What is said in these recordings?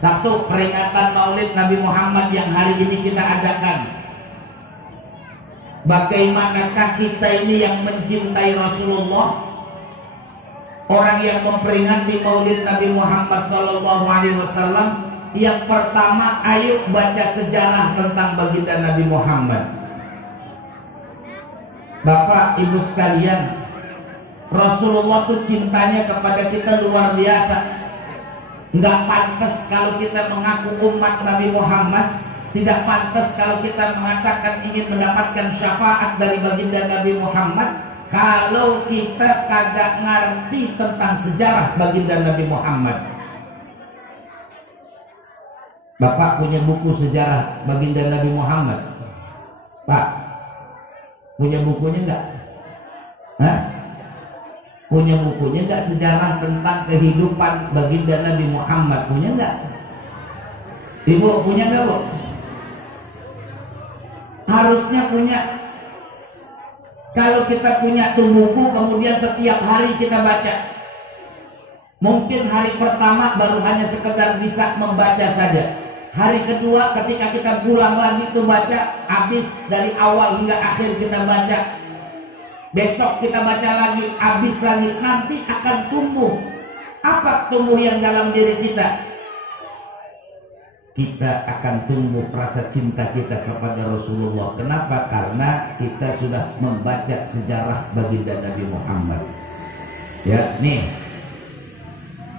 Satu, peringatan Maulid Nabi Muhammad yang hari ini kita adakan. Bagaimanakah kita ini yang mencintai Rasulullah, orang yang memperingati Maulid Nabi Muhammad SAW? Yang pertama, ayo baca sejarah tentang baginda Nabi Muhammad. Bapak Ibu sekalian, Rasulullah tuh cintanya kepada kita luar biasa. Nggak pantas kalau kita mengaku umat Nabi Muhammad, tidak pantas kalau kita mengatakan ingin mendapatkan syafaat dari baginda Nabi Muhammad kalau kita kagak ngerti tentang sejarah baginda Nabi Muhammad. Bapak punya buku sejarah baginda Nabi Muhammad? Pak, punya bukunya enggak? Hah? Punya bukunya enggak sejarah tentang kehidupan baginda Nabi Muhammad? Punya enggak? Ibu punya enggak, Bu? Harusnya punya. Kalau kita punya tuh buku, kemudian setiap hari kita baca. Mungkin hari pertama baru hanya sekedar bisa membaca saja. Hari kedua ketika kita pulang lagi tuh baca, habis dari awal hingga akhir kita baca. Besok kita baca lagi, habis lagi, nanti akan tumbuh. Apa tumbuh yang dalam diri kita? Kita akan tumbuh rasa cinta kita kepada Rasulullah. Kenapa? Karena kita sudah membaca sejarah baginda Nabi Muhammad. Ya, nih.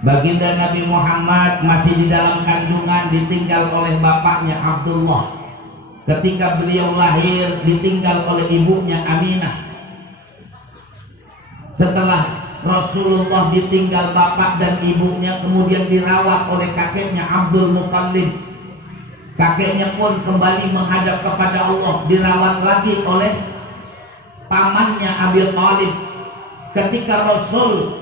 Baginda Nabi Muhammad masih di dalam kandungan, ditinggal oleh bapaknya Abdullah. Ketika beliau lahir, ditinggal oleh ibunya Aminah. Setelah Rasulullah ditinggal bapak dan ibunya, kemudian dirawat oleh kakeknya Abdul Muttalib. Kakeknya pun kembali menghadap kepada Allah, dirawat lagi oleh pamannya Abi Thalib. Ketika Rasul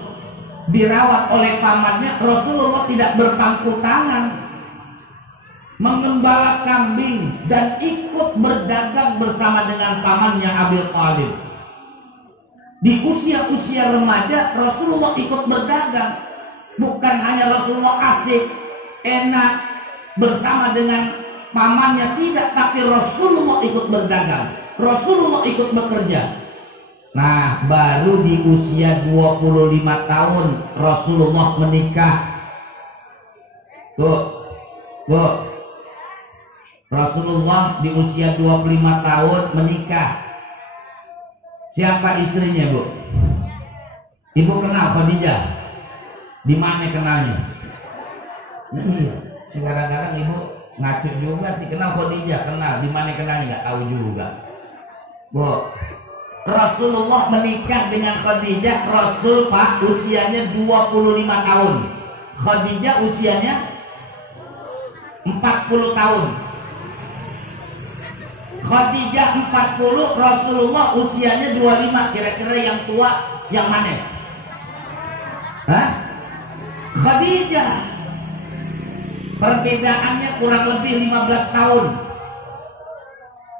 dirawat oleh pamannya, Rasulullah tidak berpangku tangan, mengembala kambing dan ikut berdagang bersama dengan pamannya Abi Thalib. Di usia-usia remaja Rasulullah ikut berdagang. Bukan hanya Rasulullah asik, enak bersama dengan pamannya, tidak, tapi Rasulullah ikut berdagang, Rasulullah ikut bekerja. Nah, baru di usia 25 tahun Rasulullah menikah. Bu, Rasulullah di usia 25 tahun menikah. Siapa istrinya, Bu? Ibu kenal Khadijah? Di mana kenalnya? Iya, kadang-kadang ibu ngacu juga sih, kenal Khadijah, kenal. Di mana kenalnya nggak tahu juga. Bu, Rasulullah menikah dengan Khadijah. Rasul Pak usianya 25 tahun. Khadijah usianya 40 tahun. Khadijah 40, Rasulullah usianya 25. Kira-kira yang tua yang mana? Hah? Khadijah. Perbedaannya kurang lebih 15 tahun.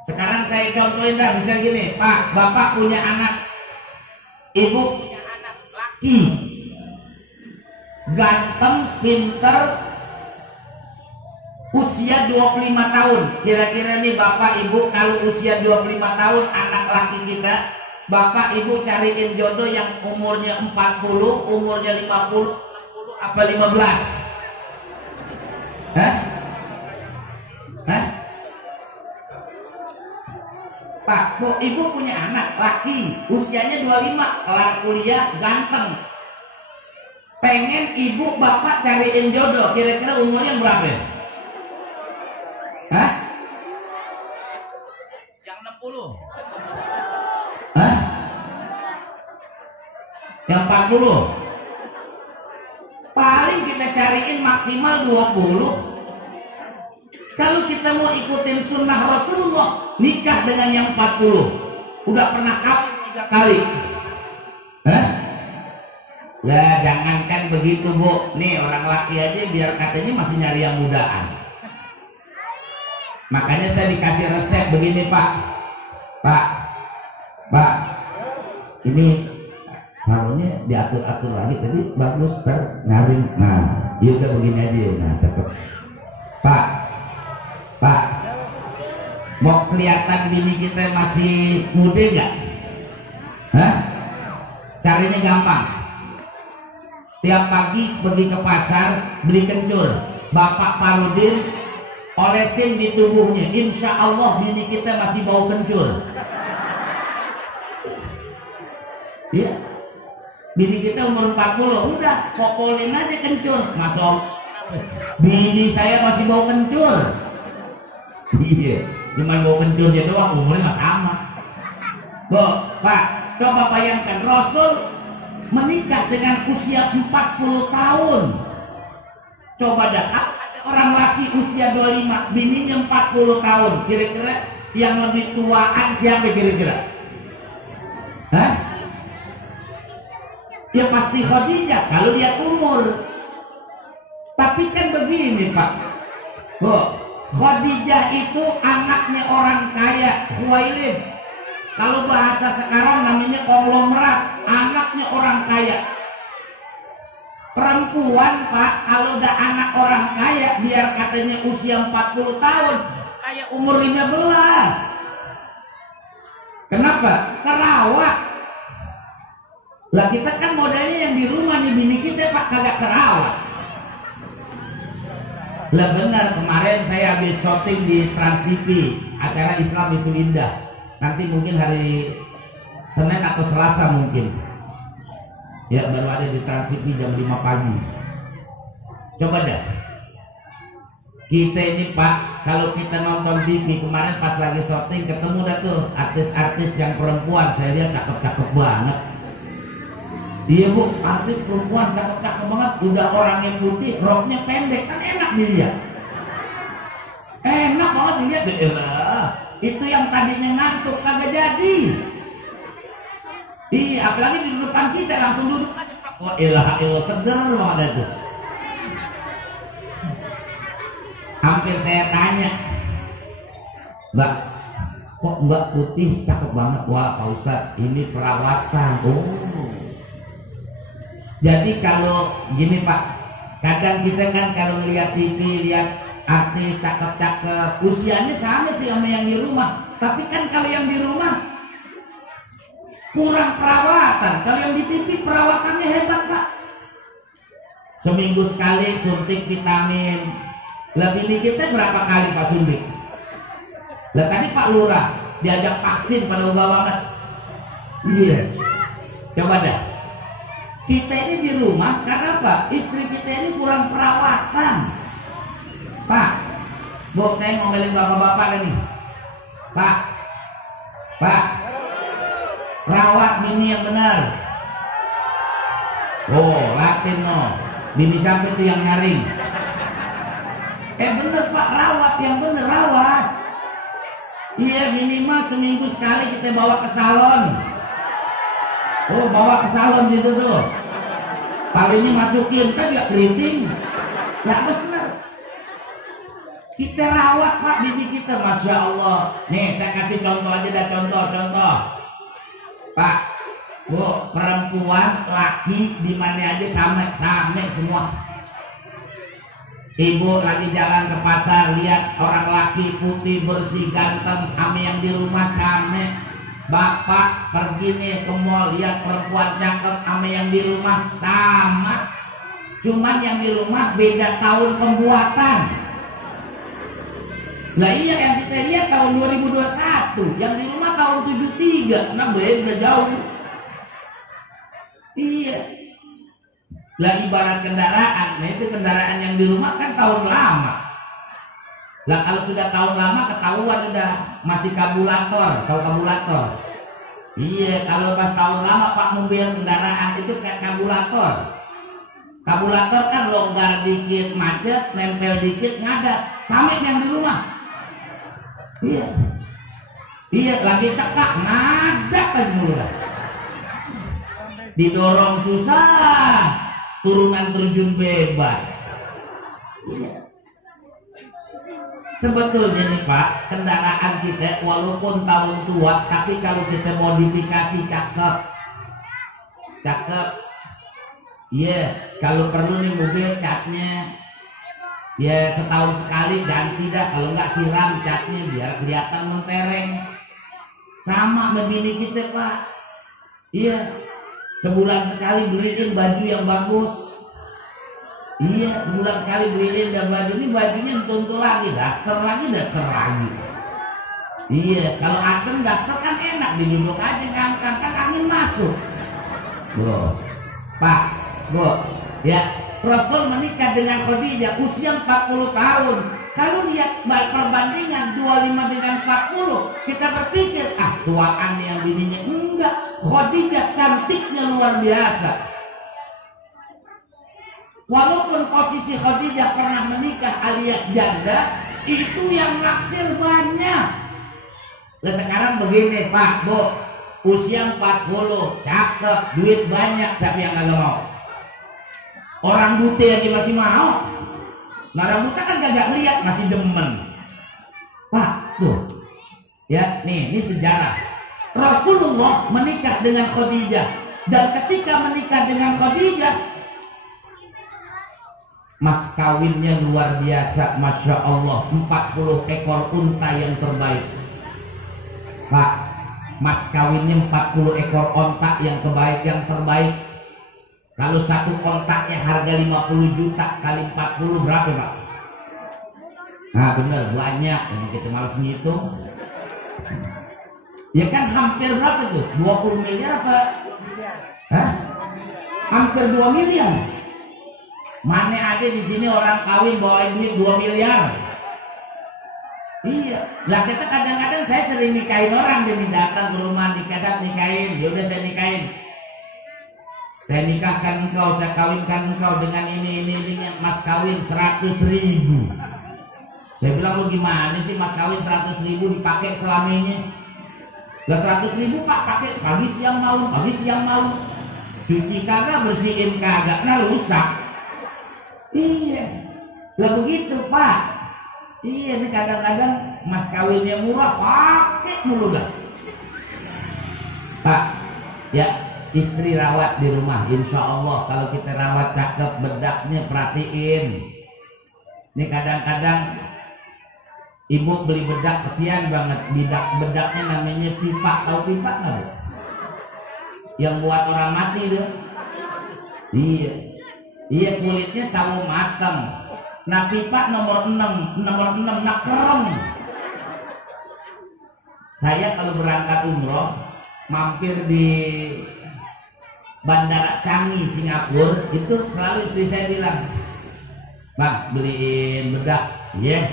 Sekarang saya contohin dah, bisa gini, Pak, Bapak punya anak, Ibu punya anak laki, ganteng, pinter, usia 25 tahun. Kira-kira nih Bapak Ibu, kalau usia 25 tahun anak laki kita, Bapak Ibu cariin jodoh yang umurnya 40, umurnya 50, 60 apa 15? Hah? Hah? Pak, kok Ibu punya anak laki, usianya 25, kelar kuliah, ganteng. Pengen Ibu Bapak cariin jodoh, kira-kira umurnya berapa ya? Hah? Yang 60? Hah? Yang 40? Paling kita cariin maksimal 20. Kalau kita mau ikutin sunnah Rasulullah, nikah dengan yang 40. Udah pernah kawin 3 kali. Hah? Ya jangankan begitu, Bu. Nih orang laki aja biar katanya masih nyari yang mudaan. Makanya saya dikasih resep begini, Pak. Pak, ini harusnya diatur-atur lagi, tadi bagus, nyaring. Nah, iya udah begini aja, nah cakep. Pak, Pak, mau kelihatan bini kita masih muda nggak? Hah? Caranya gampang. Tiap pagi pergi ke pasar beli kencur, Bapak Parudin olesin di tubuhnya, insya Allah bini kita masih bau kencur. Iya, bini kita umur 40, udah popolin aja kencur, masuk. Bini saya masih bau kencur. Iya, cuma bau kencurnya doang, umurnya sama. Pak, coba bayangkan Rasul menikah dengan usia 40 tahun. Coba dah, ada orang laki usia 25, bininya 40 tahun. Kira-kira yang lebih tuaan siapa kira-kira? Hah? Ya pasti Khadijah kalau dia umur. Tapi kan begini Pak, Khadijah itu anaknya orang kaya, Khuwailid. Kalau bahasa sekarang namanya konglomerat, anaknya orang kaya. Perempuan Pak, kalau udah anak orang kaya, biar katanya usia 40 tahun, kayak umur 15. Kenapa? Kerawat. Lah kita kan modelnya yang di rumah nih, bini kita Pak kagak kerawat. Lah benar, kemarin saya habis syuting di Trans TV, acara Islam itu Indah. Nanti mungkin hari Senin atau Selasa mungkin. Ya baru ada di Trans TV jam 5 pagi. Coba dah. Kita ini Pak, kalau kita nonton TV kemarin pas lagi syuting ketemu dah tuh artis-artis yang perempuan, saya lihat cakep-cakep banget. Iya Bu, artis perempuan cakep-cakep banget, udah orangnya putih, roknya pendek, kan enak dilihat. Enak banget dilihat, elah. Itu yang tadinya ngantuk kagak jadi. Iya, apalagi di depan kita langsung duduk aja Pak. Oh elah, seger banget itu. Hampir saya tanya, Mbak, kok Mbak putih cakep banget? Wah Pak Ustadz, ini perawatan. Oh. Jadi kalau gini Pak, kadang kita kan kalau ngeliat TV, lihat artis cakep-cakep, usianya sama sih sama yang di rumah. Tapi kan kalau yang di rumah kurang perawatan. Kalau yang di TV perawatannya hebat Pak. Seminggu sekali suntik vitamin. Lebih dikitnya berapa kali Pak suntik? Lah tadi Pak Lurah diajak vaksin pada ubah banget. Iya. Coba dah. Kita ini di rumah karena apa? Istri kita ini kurang perawatan. Pak, Bu, saya ngomelin bapak-bapak nih. Pak, rawat bini yang benar. Oh, latin no. Bini siapa itu yang nyaring? Bener Pak, rawat yang bener, rawat. Iya, minimal seminggu sekali kita bawa ke salon. Oh, bawa ke salon gitu tuh. Palingnya masukin kan gak keriting. Ya bener. Kita rawat Pak bini kita, Masya Allah. Nih saya kasih contoh aja dah, contoh. Pak, Bu, perempuan, laki di mana aja sama semua. Ibu lagi jalan ke pasar, lihat orang laki putih bersih ganteng, sama yang di rumah sama. Bapak pergi nih ke mall, lihat perempuan cakep, sama yang di rumah sama. Cuman yang di rumah beda tahun pembuatan. Nah iya, yang kita lihat tahun 2021, yang di rumah tahun 73, nah beda jauh. Iya. Lah ibarat kendaraan, nah itu kendaraan yang di rumah kan tahun lama. Lah kalau sudah tahun lama ketahuan udah masih kabulator, tahu kabulator? Iya, kalau pas tahun lama Pak mobil kendaraan itu kayak kabulator. Kabulator kan longgar dikit macet, nempel dikit ngadat, pamit yang di rumah. Iya. Iya, lagi cekak ngadat kan mulu. Didorong susah, turunan terjun bebas. Iya. Sebetulnya nih Pak, kendaraan kita walaupun tahun tua, tapi kalau kita modifikasi cakep. Iya, kalau perlu nih mobil catnya Ya setahun sekali ganti dah, kalau nggak siram catnya biar kelihatan mentereng. Sama membini kita Pak. Iya, sebulan sekali beliin baju yang bagus. Iya, sebulan sekali beliin dan baju ini bajunya tentu lagi, daster lagi. Iya, kalau akan daster kan enak, diduduk aja ngangkat kan angin masuk. Bro, Pak, Bu, ya Rasul menikah dengan Khadijah usia 40 tahun. Kalau lihat perbandingan 25 dengan 40, kita berpikir tuaan yang bininya. Enggak, Khadijah cantiknya luar biasa. Walaupun posisi Khadijah pernah menikah alias janda, itu yang naksir banyak. Nah sekarang begini Pak, Bu, usia 40, cakep, duit banyak, siapa yang kagak mau? Orang buta aja masih mau. Nah orang buta kan kagak lihat, masih demen. Pak, tuh, ya nih, ini sejarah. Rasulullah menikah dengan Khadijah, dan ketika menikah dengan Khadijah, mas kawinnya luar biasa, Masya Allah, 40 ekor unta yang terbaik. Pak, mas kawinnya 40 ekor unta yang terbaik. Kalau satu kontaknya harga 50 juta kali 40 berapa Pak? Nah bener, banyak. Ini kita malas ngitung. Ya kan hampir berapa tuh? 20 miliar apa? Hah? Hampir 2 miliar. Mana ada di sini orang kawin bawain duit 2 miliar? Iya. Lah kita kadang-kadang saya sering nikahin orang, dia datang ke rumah nikahin. Ya udah saya nikahin. Saya nikahkan engkau, saya kawinkan engkau dengan ini, mas kawin 100.000. Saya bilang lu gimana sih mas kawin 100.000 dipakai selaminya? Lah 100.000 Pak pakai pagi siang malam, cuci kagak, bersihin kagak, nah rusak. Iya, lah begitu Pak. Iya, ini kadang-kadang mas kawinnya murah, pakai mulu dah. Pak, ya. Istri rawat di rumah, insya Allah kalau kita rawat cakep, bedaknya perhatiin. Ini kadang-kadang ibu beli bedak kesian banget, bedaknya namanya pipa, tahu pipa nggak? Yang buat orang mati tuh. Iya kulitnya sawo matang. Nah pipa nomor 6 nak kerem. Saya kalau berangkat umroh mampir di Bandara Changi Singapura, itu selalu istri saya bilang, Bang beliin bedak. Iya,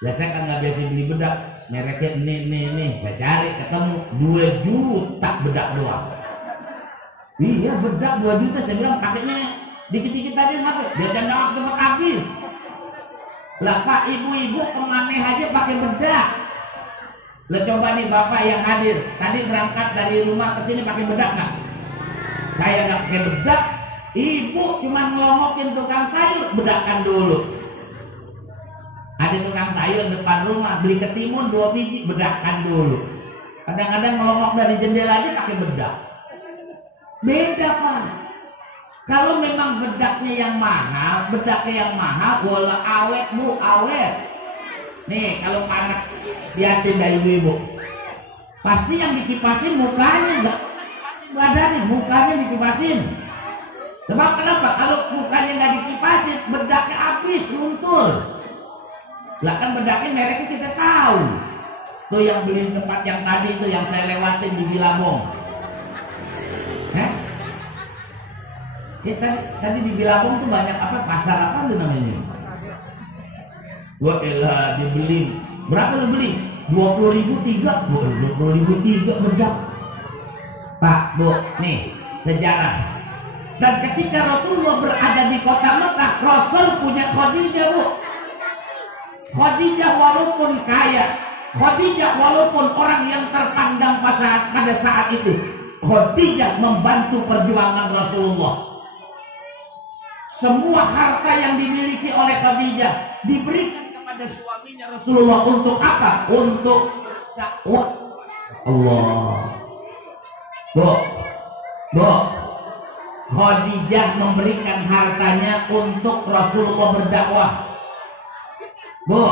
yeah. Saya kan nggak biasa beli bedak, mereknya ini, saya cari ketemu 2 juta bedak doang. Iya bedak 2 juta, saya bilang pakainya dikit-dikit aja ngapain? Dia cenderung cepat habis. Lah Pak, ibu-ibu penganeh aja pakai bedak. Lah coba nih bapak yang hadir, tadi berangkat dari rumah ke sini pakai bedak nggak? Saya nggak pakai bedak, ibu cuma ngelongokin tukang sayur, bedakan dulu. Ada tukang sayur depan rumah, beli ketimun 2 biji, bedakan dulu. Kadang-kadang ngelongok dari jendela aja pakai bedak. Beda Pak. Kalau memang bedaknya yang mahal, bola awet Bu, awet. Nih kalau panas liatin dari ibu, pasti yang dikipasin mukanya, enggak badannya, mukanya dikipasin. Sebab kenapa? Kalau mukanya nggak dikipasin, bedaknya habis, luntur. Lah kan bedaknya mereknya kita tahu. Tuh yang beli tempat yang tadi itu yang saya lewatin di Bilabong. Kita tadi di Bilabong tuh banyak apa, pasar apa tuh namanya? Wah elah, dibeli. Berapa lo beli? 20.000 3. 20.000 3 bedak. Pak, Bu, nih sejarah. Dan ketika Rasulullah berada di kota Mekah, Rasul punya Khadijah Bu. Khadijah walaupun kaya, Khadijah walaupun orang yang terpandang pada saat itu, Khadijah membantu perjuangan Rasulullah. Semua harta yang dimiliki oleh Khadijah diberikan kepada suaminya Rasulullah untuk apa? Untuk dakwah. Allah. Bu, Khadijah memberikan hartanya untuk Rasulullah berdakwah. Bu,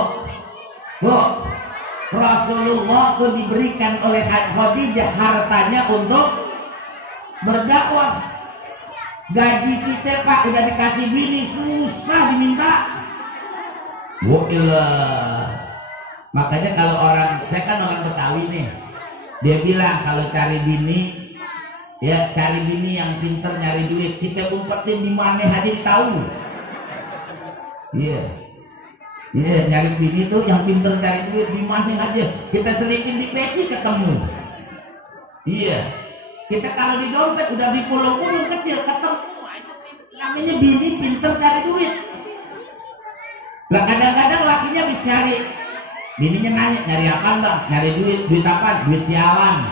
Rasulullah itu diberikan oleh Khadijah hartanya untuk berdakwah. Gaji kita Pak udah dikasih bini susah diminta. Makanya kalau orang, saya kan orang Betawi nih, dia bilang kalau cari bini, ya cari bini yang pinter nyari duit. Kita umpetin di mana hadir tahu. Iya, nyari bini tuh yang pinter cari duit di mana aja. Kita selipin di peci ketemu. Iya, kita kalau di dompet udah di pulung-pulung kecil ketemu. Namanya bini pinter cari duit. Lah kadang-kadang lakinya bisa nyari. Bininya nanya, nyari apa bang? Nyari duit apa? Duit sialan.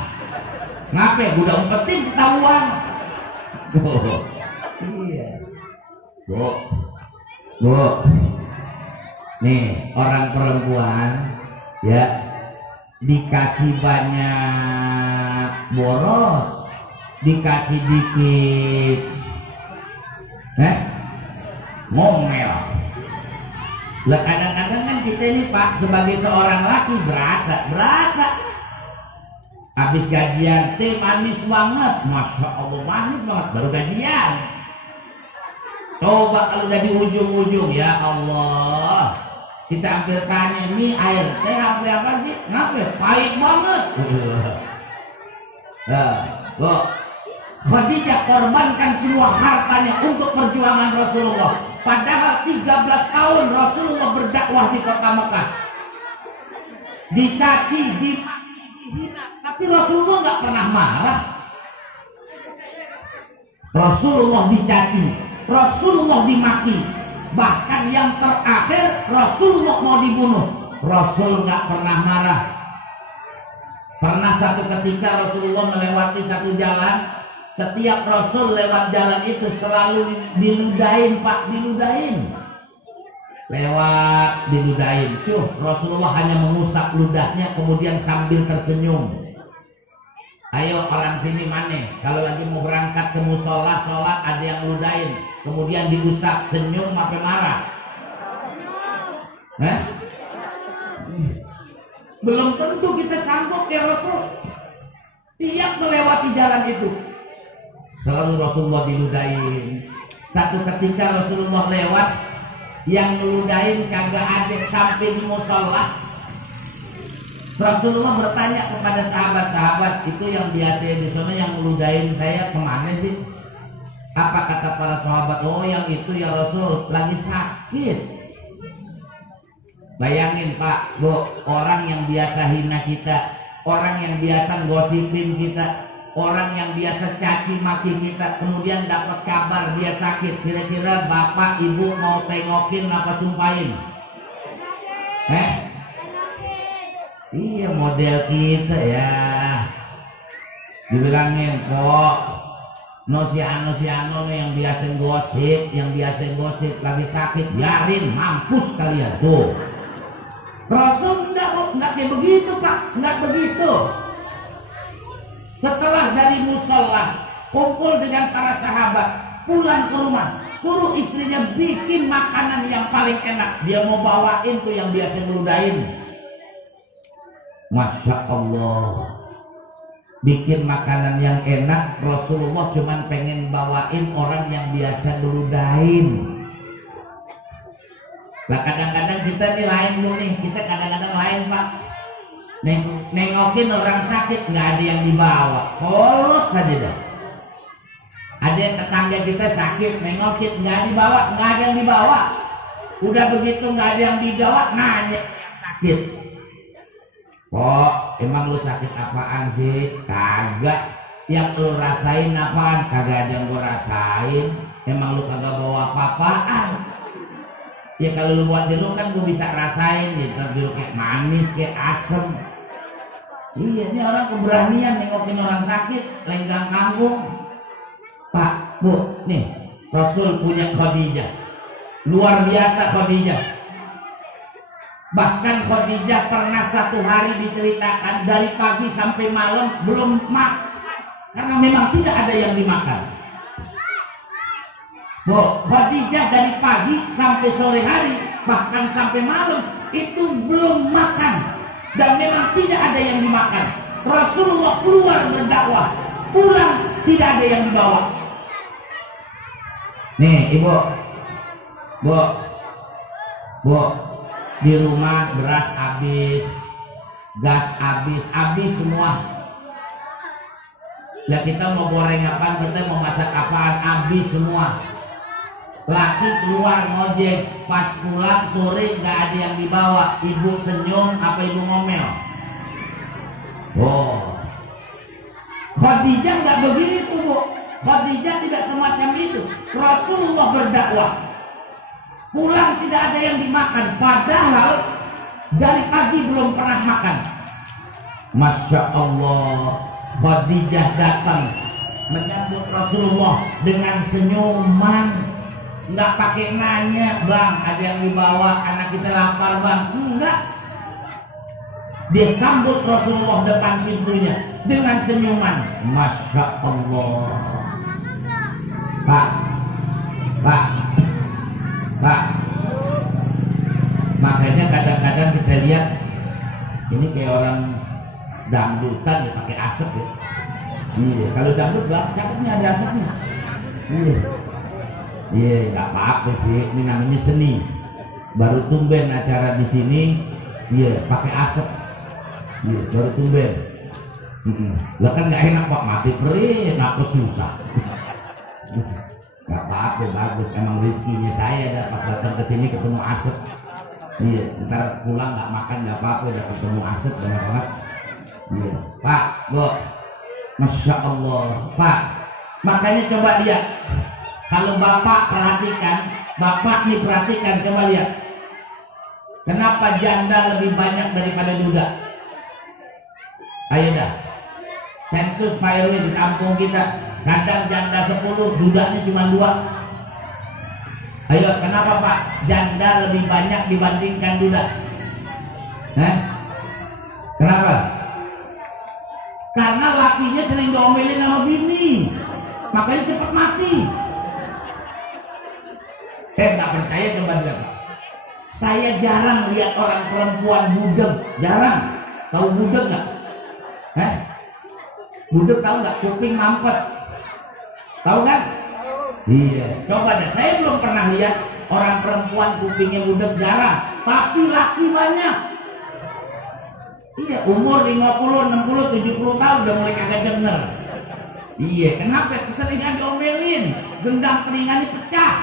Ngapain? Udah umpetin ketahuan. Iya. Bu. Nih orang perempuan ya dikasih banyak boros, dikasih dikit, ngomel. Lah kadang-kadang kan kita ini Pak sebagai seorang laki berasa habis gajian teh manis banget, masya Allah manis banget baru gajian. Coba kalau udah di ujung-ujung, ya Allah, kita hampir tanya ini air teh hampir apa sih? Ngapain? Pahit banget. Khadijah korbankan semua hartanya untuk perjuangan Rasulullah. Padahal 13 tahun Rasulullah berdakwah di kota Mekah. Dicaci, dimaki, dihina. Tapi Rasulullah nggak pernah marah. Rasulullah dicaci, Rasulullah dimaki. Bahkan yang terakhir Rasulullah mau dibunuh. Rasul nggak pernah marah. Pernah satu ketika Rasulullah melewati satu jalan. Setiap Rasul lewat jalan itu selalu diludahin Pak, diludahin. Lewat diludahin. Rasulullah hanya mengusap ludahnya kemudian sambil tersenyum. Ayo orang sini mana? Kalau lagi mau berangkat ke musola sholat ada yang ludahin, kemudian diusap, senyum apa marah? Belum tentu kita sanggup ya Rasul. Tiap melewati jalan itu selalu Rasulullah diludahin. Satu ketika Rasulullah lewat, yang meludahin kagak ada sampai di musola. Rasulullah bertanya kepada sahabat-sahabat, itu yang biasa di sana yang meludahin saya kemana sih? Apa kata para sahabat? Oh yang itu ya Rasul lagi sakit. Bayangin Pak, Bu, orang yang biasa hina kita, orang yang biasa gosipin kita, orang yang biasa caci maki kita, kemudian dapat kabar dia sakit. Kira-kira bapak ibu mau tengokin apa sumpahin? Iya model kita ya. Dibilangin kok si ano nih yang biasa gosip lagi sakit, biarin mampus kalian tuh. Rasul enggak kayak begitu Pak, enggak begitu. Setelah dari musola kumpul dengan para sahabat, pulang ke rumah, suruh istrinya bikin makanan yang paling enak. Dia mau bawain tuh yang biasa meludahin. Masya Allah, bikin makanan yang enak. Rasulullah cuman pengen bawain orang yang biasa meludahin. Lah kadang-kadang kita nih lain nih, kita kadang-kadang lain Pak. Nengokin orang sakit nggak ada yang dibawa, polos saja dah. Ada yang tetangga kita sakit, nengokin nggak ada yang dibawa. Udah begitu nggak ada yang dibawa, nanya yang sakit. Kok emang lu sakit apaan sih? Kagak. Yang lu rasain apaan? Kagak ada yang gua rasain. Emang lu kagak bawa apa-apaan? Ya kalau lu buat jeruk kan gua bisa rasain, jeruk kayak manis, kayak asem. Iya, ini orang keberanian nengokin orang sakit, lenggang kangkung. Pak, Bu, nih Rasul punya Khadijah, luar biasa Khadijah. Bahkan Khadijah pernah satu hari diceritakan dari pagi sampai malam belum makan, karena memang tidak ada yang dimakan. Bu, Khadijah dari pagi sampai sore hari bahkan sampai malam itu belum makan, dan memang tidak ada yang dimakan. Rasulullah keluar berdakwah, pulang tidak ada yang dibawa. Nih ibu, bu, di rumah beras habis, gas habis semua. Ya kita mau goreng apa, kita mau masak apaan, habis semua. Laki keluar ngojek, pas pulang sore nggak ada yang dibawa. Ibu senyum apa ibu ngomel? Oh, Khadijah nggak begitu bu. Khadijah tidak semacam itu. Rasulullah berdakwah, pulang tidak ada yang dimakan, padahal dari pagi belum pernah makan. Masya Allah, Khadijah datang menyambut Rasulullah dengan senyuman, nggak pakai nanya, bang ada yang dibawa, anak kita lapar bang, enggak. Dia sambut Rasulullah depan pintunya dengan senyuman. Masya Allah. Pak, makanya kadang-kadang kita lihat ini kayak orang dangdutan ya, pakai asap ya. Iya, kalau dangdut cakepnya ada asapnya. Iya, nggak apa-apa sih, ini namanya seni. Baru tumben acara di sini, iya pakai asap. Iya, baru tumben. Lah kan nggak enak pak, mati perih, nafas susah. Gak apa-apa, bagus, emang rezekinya saya dah pas datang ke sini ketemu asap. Iya, ntar pulang nggak makan nggak apa-apa, udah ketemu asap banyak banget. Iya, Pak, Bu, Masya Allah, Pak. Makanya coba lihat, kalau Bapak perhatikan, Bapak nih perhatikan, coba lihat. Kenapa janda lebih banyak daripada duda? Ayo dah, sensus Pak RW di kampung kita. Kadang janda 10, dudanya cuma 2. Ayo, kenapa Pak? Janda lebih banyak dibandingkan duda. Kenapa? Karena lakinya sering diomelin sama bini, makanya cepat mati. Nggak percaya coba lihat. Saya jarang lihat orang perempuan budeg, jarang. Tahu budeg nggak? Budeg tahu nggak? Kuping mampet. Tahu kan? Iya. Coba deh, saya belum pernah lihat orang perempuan kupingnya budeg, jarang. Tapi laki banyak. Iya, umur 50, 60, 70 tahun udah mulai kagak denger. Iya, kenapa? Keseringan diomelin, gendang telinganya pecah.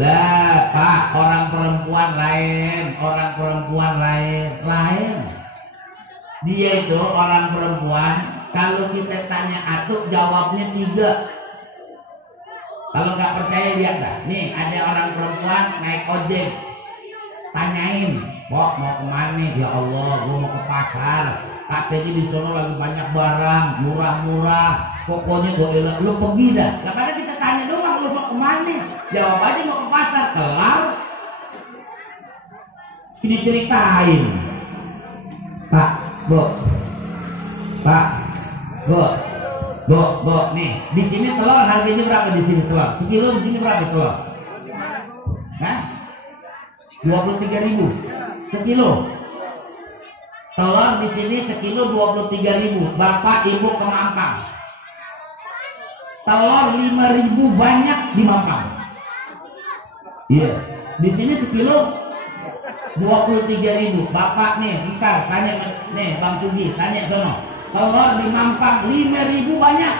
Lah, Pak, orang perempuan lain, lain. Dia itu orang perempuan. Kalau kita tanya atuk, jawabnya 3. Kalau nggak percaya lihat dah. Nih ada orang perempuan naik ojek, tanyain, Pok mau kemana? Ya Allah, gua mau ke pasar. Katanya di sono lagi banyak barang murah-murah. Pokoknya boleh lu pergi dah. Lah kadang kita tanya doang, lu mau kemana? Jawab aja mau ke pasar. Kelar. Ini ceritain. Pak, Bu, nih di sini telur harganya berapa di sini telur? Sekilo di sini berapa telur? 23.000 sekilo. Telur di sini sekilo 23.000. Bapak Ibu ke Mampang. Telur 5.000 banyak di Mampang. Iya, di sini sekilo 23.000. Bapak nih, ntar tanya nih Bang Sugi, tanya sono. Telur di Mampang 5.000 banyak.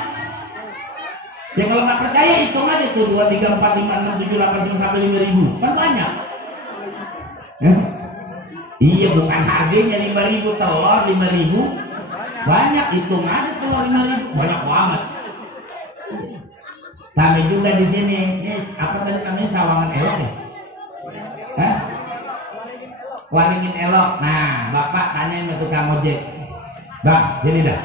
Ya kalau nggak percaya hitung aja tuh 2, 3, 4, 5, 6, 7, 8, 9 sampai 5.000 kan banyak. Iya bukan harganya 5.000, telur 5.000 banyak, hitung aja telur 5.000 banyak banget. Sampai juga di sini, ini apa tadi namanya, Sawangan Elok ya? Waringin Elok. Nah, Bapak tanya ke tukang ojek, Bang, gini dah.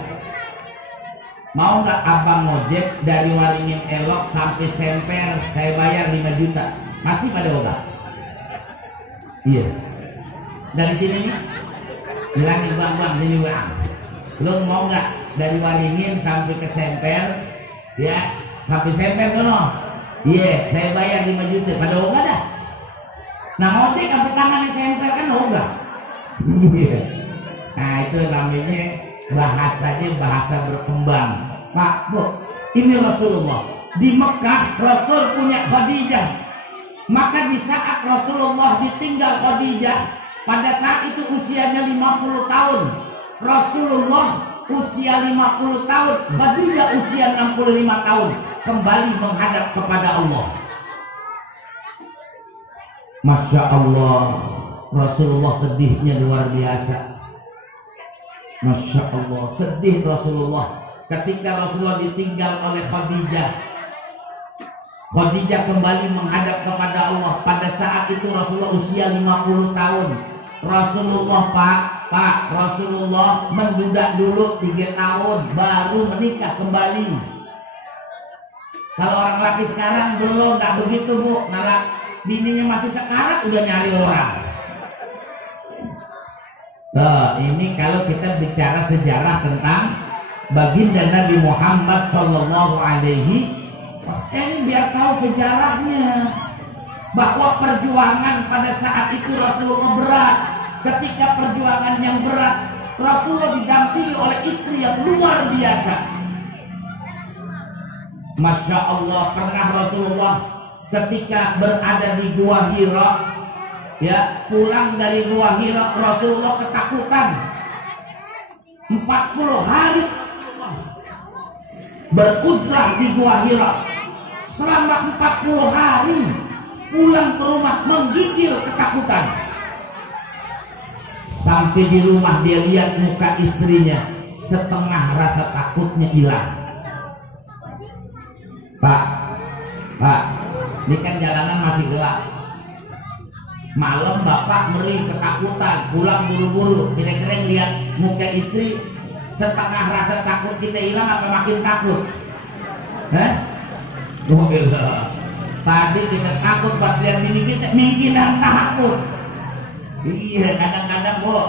Mau nggak abang ngojek dari Waringin Elok sampai Semper, saya bayar 5 juta. Pasti pada obat. Iya. Dari sini nih, bilangin bang, sini bang. Lo mau nggak dari Waringin sampai ke Semper, ya, sampai Semper sono, Iya, saya bayar 5 juta. Pada ogah dah. Nah, ngojek sampai tangannya saya nempel kan ogah. Iya. Nah, itu namanya bahasanya bahasa berkembang. Pak, Bu, ini Rasulullah. Di Mekah, Rasul punya Khadijah. Maka di saat Rasulullah ditinggal Khadijah, pada saat itu usianya 50 tahun. Rasulullah usia 50 tahun, Khadijah usia 65 tahun. Kembali menghadap kepada Allah. Masya Allah, Rasulullah sedihnya luar biasa. Masya Allah, sedih Rasulullah ketika Rasulullah ditinggal oleh Khadijah. Khadijah kembali menghadap kepada Allah. Pada saat itu Rasulullah usia 50 tahun. Rasulullah Rasulullah menduda dulu 3 tahun baru menikah kembali. Kalau orang laki sekarang belum, nggak begitu Bu. Nah, bininya masih sekarat udah nyari orang. Nah, ini kalau kita bicara sejarah tentang baginda Nabi Muhammad Sallallahu Alaihi Wasallam, biar tahu sejarahnya bahwa perjuangan pada saat itu Rasulullah berat. Ketika perjuangan yang berat, Rasulullah didampingi oleh istri yang luar biasa. Masya Allah, pernah Rasulullah ketika berada di Gua Hira, ya, pulang dari Gua Hira, Rasulullah ketakutan. 40 hari beruzlah di Gua Hira. Selama 40 hari pulang ke rumah menggigil ketakutan. Sampai di rumah dia lihat muka istrinya, setengah rasa takutnya hilang. Pak, ini kan jalanan masih gelap. Malam bapak meri ketakutan, pulang buru-buru. Kira-kira lihat muka istri, setengah rasa takut kita hilang apa makin takut? Tadi kita takut pas lihat bini kita, mungkinan takut. Iya, kadang-kadang Bu,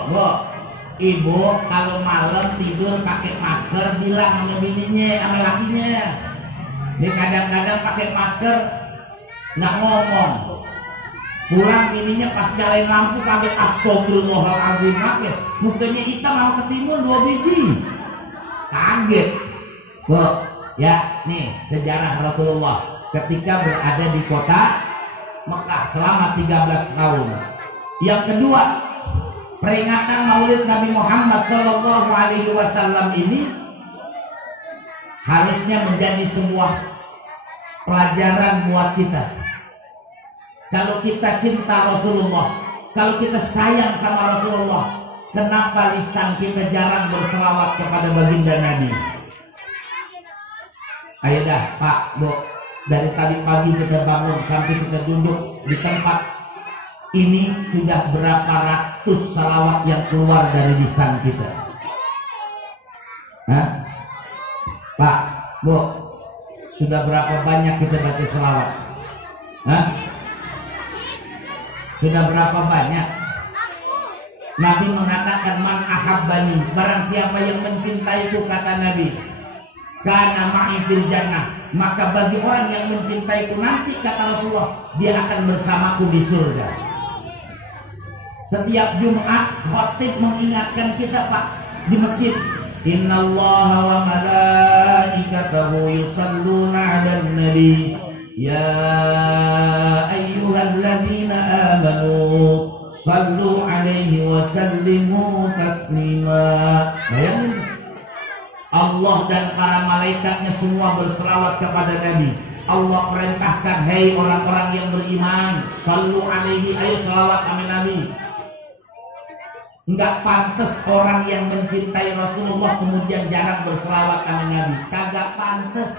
ibu kalau malam tidur pakai masker, bilang sama bininya, sama lakinya. Ini kadang-kadang pakai masker nggak ngomong. Pulang bininya pas nyalain lampu sampai astagfirullahaladzim, ya. Mukanya hitam sama ketimun 2 biji. Kaget. Bu, ya nih sejarah Rasulullah ketika berada di kota Mekah selama 13 tahun. Yang kedua, peringatan Maulid Nabi Muhammad Sallallahu Alaihi Wasallam ini harusnya menjadi sebuah pelajaran buat kita. Kalau kita cinta Rasulullah, kalau kita sayang sama Rasulullah, kenapa lisan kita jarang berselawat kepada baginda Nabi? Ayo dah Pak, Bu, dari tadi pagi kita bangun sampai kita duduk di tempat ini sudah berapa ratus salawat yang keluar dari lisan kita? Hah? Pak, Bu, sudah berapa banyak kita baca salawat? Hah? Sudah berapa banyak? Nabi mengatakan man ahabbani, barang siapa yang mencintaiku, kata Nabi, kana ma'i fil jannah, maka bagi orang yang mencintaiku nanti, kata Rasulullah, dia akan bersamaku di surga. Setiap Jumat khatib mengingatkan kita Pak di masjid, innallaha wa malaikatahu yusalluna 'alan nabi ya ayyuhalladzina amanu sallu 'alaihi wa sallimu taslima. Bayangin, Allah dan para malaikatnya semua berselawat kepada Nabi. Allah perintahkan, hei orang-orang yang beriman, sallu 'alaihi, ayo selawat sama Nabi. Enggak pantas orang yang mencintai Rasulullah kemudian jarang berselawat sama Nabi. Kagak pantas.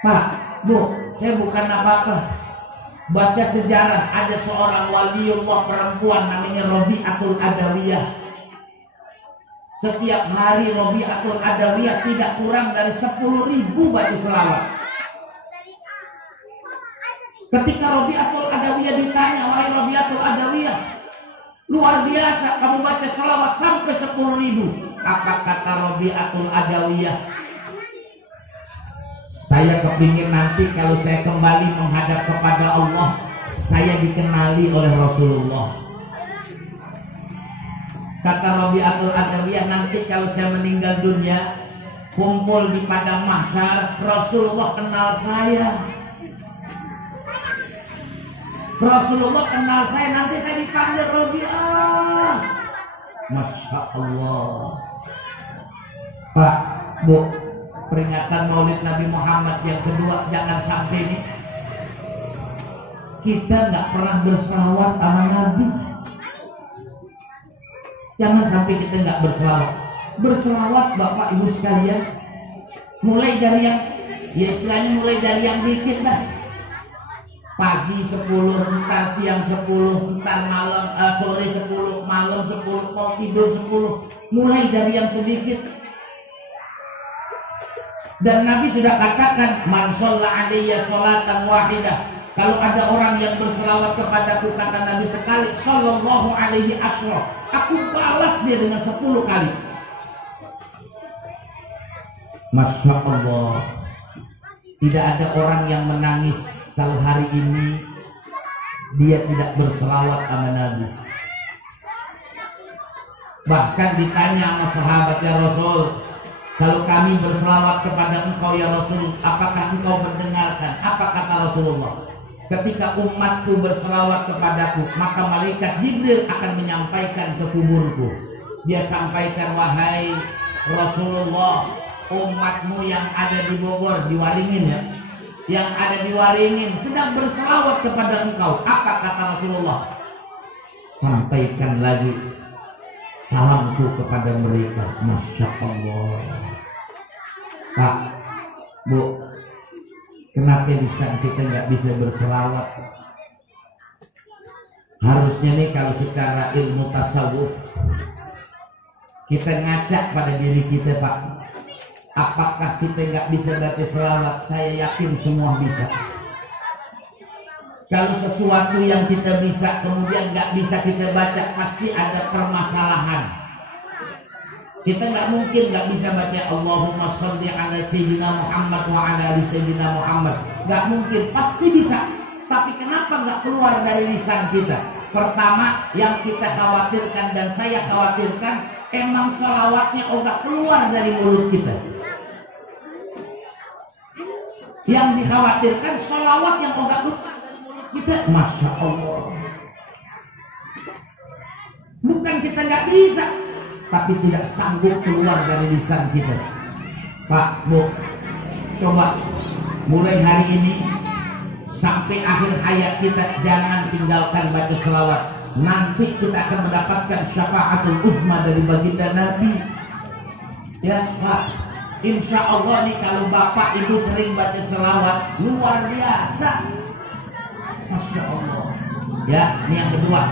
Pak, Bu, saya bukan apa-apa. Baca sejarah, ada seorang waliullah perempuan namanya Rabi'atul Adawiyah. Setiap hari Rabi'atul Adawiyah tidak kurang dari 10.000 baca selawat. Ketika Rabi'atul Adawiyah ditanya, wahai Rabi'atul Adawiyah, luar biasa kamu baca selawat sampai 10.000. Apa kata Rabi'atul Adawiyah? Saya kepingin nanti kalau saya kembali menghadap kepada Allah, saya dikenali oleh Rasulullah. Kata Rabi'atul Adawiyah, nanti kalau saya meninggal dunia, kumpul di padang mahsyar, Rasulullah kenal saya. Rasulullah kenal saya, nanti saya dipanggil Rabi'ah. Masya Allah. Pak, Bu, peringatan Maulid Nabi Muhammad yang kedua, jangan sampai ini kita nggak pernah berselawat sama Nabi. Jangan sampai kita nggak berselawat. Berselawat Bapak Ibu sekalian, mulai dari yang, ya istilahnya mulai dari yang dikit dah. Pagi 10, entar siang 10, entar malam, sore 10, malam 10, mau tidur 10. Mulai dari yang sedikit. Dan Nabi sudah katakan, man shalla alayya sholatan wahidah. Kalau ada orang yang berselawat kepadaku, kata Nabi, sekali, sallallahu alaihi asra, aku balas dia dengan 10 kali. Masya Allah. Tidak ada orang yang menangis kalau hari ini dia tidak berselawat sama Nabi. Bahkan ditanya sama sahabat, ya Rasul, kalau kami berselawat kepada engkau ya Rasul, apakah engkau mendengarkan? Apa kata Rasulullah? Ketika umatku berselawat kepadaku, maka malaikat Jibril akan menyampaikan ke kuburku. Dia sampaikan, wahai Rasulullah, umatmu yang ada di Bogor, di Waringin ya, yang ada di Waringin sedang berselawat kepada engkau. Apa kata Rasulullah? Sampaikan lagi salamku kepada mereka. Masya Allah. Pak, Bu, kenapa bisa kita nggak bisa berselawat? Harusnya nih kalau secara ilmu tasawuf kita ngacak pada diri kita, Pak. Apakah kita nggak bisa baca selawat? Saya yakin semua bisa. Kalau sesuatu yang kita bisa kemudian nggak bisa kita baca, pasti ada permasalahan. Kita nggak mungkin nggak bisa baca Allahumma sholli ala sayyidina Muhammad wa ala ali sayyidina Muhammad. Nggak mungkin, pasti bisa. Tapi kenapa nggak keluar dari lisan kita? Pertama, yang kita khawatirkan dan saya khawatirkan, emang sholawatnya nggak keluar dari mulut kita. Yang dikhawatirkan sholawat yang nggak keluar dari mulut kita. Masya Allah. Bukan kita nggak bisa, tapi tidak sanggup keluar dari lisan kita. Pak, Bu, coba mulai hari ini sampai akhir hayat kita jangan tinggalkan baca selawat. Nanti kita akan mendapatkan syafaatul uzma dari baginda Nabi. Ya Pak, insya Allah nih kalau Bapak Ibu sering baca selawat, luar biasa. Masya Allah. Ya, ini yang kedua.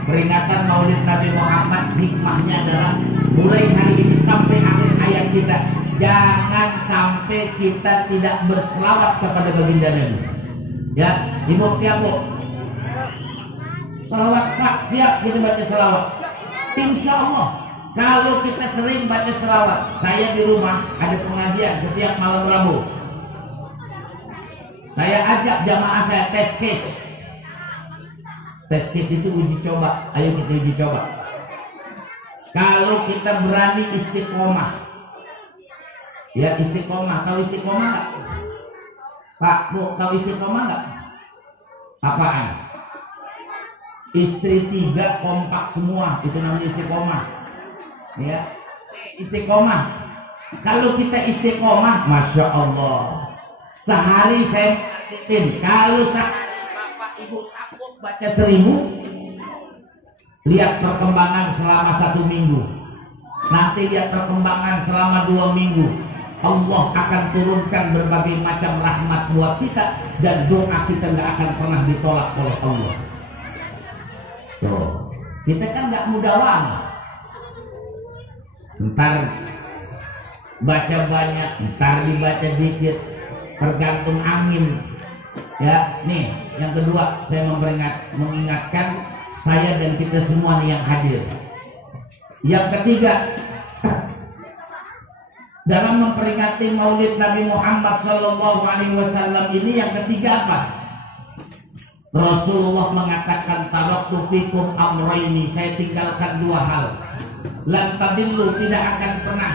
Peringatan Maulid Nabi Muhammad, hikmahnya adalah mulai hari ini sampai akhir hayat kita, jangan sampai kita tidak berselawat kepada baginda Nabi. Ya, Ibu siap Bu? Selawat Pak, siap kita baca selawat. Insya Allah kalau kita sering baca selawat, saya di rumah ada pengajian setiap malam Rabu. Saya ajak jamaah saya tes case. Tes case itu uji coba. Ayo kita uji coba. Kalau kita berani istiqomah, ya istiqomah. Tahu istiqomah nggak? Pak, Bu, tahu istiqomah nggak? Apaan? Istri 3 kompak semua, itu namanya istiqomah. Ya, istiqomah. Kalau kita istiqomah, Masya Allah, sehari saya ngeliatin, kalau Bapak Ibu sanggup baca 1000, lihat perkembangan selama 1 minggu, nanti lihat perkembangan selama 2 minggu. Allah akan turunkan berbagai macam rahmat buat kita, dan doa kita nggak akan pernah ditolak oleh Allah. Tuh, kita kan nggak mudawang. Ntar baca banyak, ntar dibaca dikit, tergantung angin. Ya, nih yang kedua saya mengingatkan saya dan kita semua nih yang hadir. Yang ketiga, dalam memperingati Maulid Nabi Muhammad SAW ini yang ketiga apa? Rasulullah mengatakan taraktu fikum amrayni, saya tinggalkan dua hal. Lan tadillu, tidak akan pernah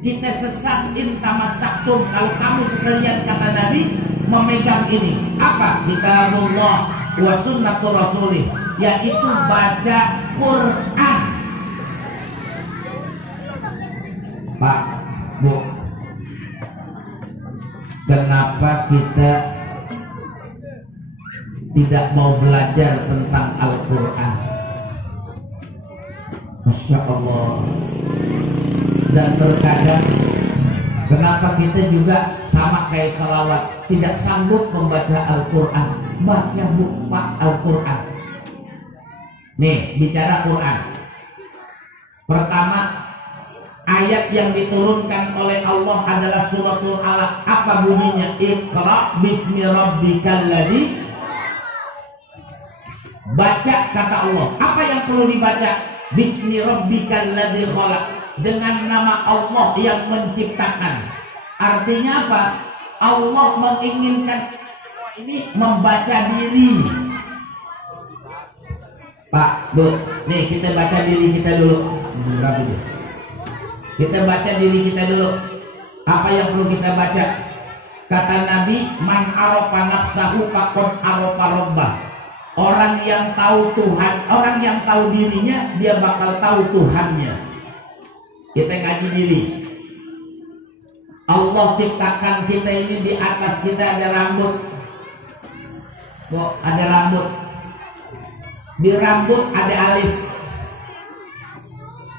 kita sesat in tamassaktum, kalau kamu sekalian, kata Nabi, memegang ini. Apa? Kitabullah wa sunnatur rasulih, yaitu baca Quran. Pak, Bu, kenapa kita tidak mau belajar tentang Al-Quran? Masya Allah. Dan terkadang kenapa kita juga sama kayak salawat, tidak sanggup membaca Al-Quran? Baca Pak Al-Quran. Nih, bicara Quran. Pertama, ayat yang diturunkan oleh Allah adalah suratul Alaq. Apa bunyinya? Iqra bismi rabbikal ladzi. Baca, kata Allah. Apa yang perlu dibaca? Bismi rabbikal ladzi khalaq, dengan nama Allah yang menciptakan. Artinya apa? Allah menginginkan kita semua ini membaca diri. Pak, Bu, nih kita baca diri kita dulu. Kita baca diri kita dulu. Apa yang perlu kita baca? Kata Nabi, man arafa nafsahu faqad arafa rabbah. Orang yang tahu Tuhan, orang yang tahu dirinya, dia bakal tahu Tuhannya. Kita ngaji diri. Allah ciptakan kita ini, di atas kita ada rambut. Ada rambut. Di rambut ada alis.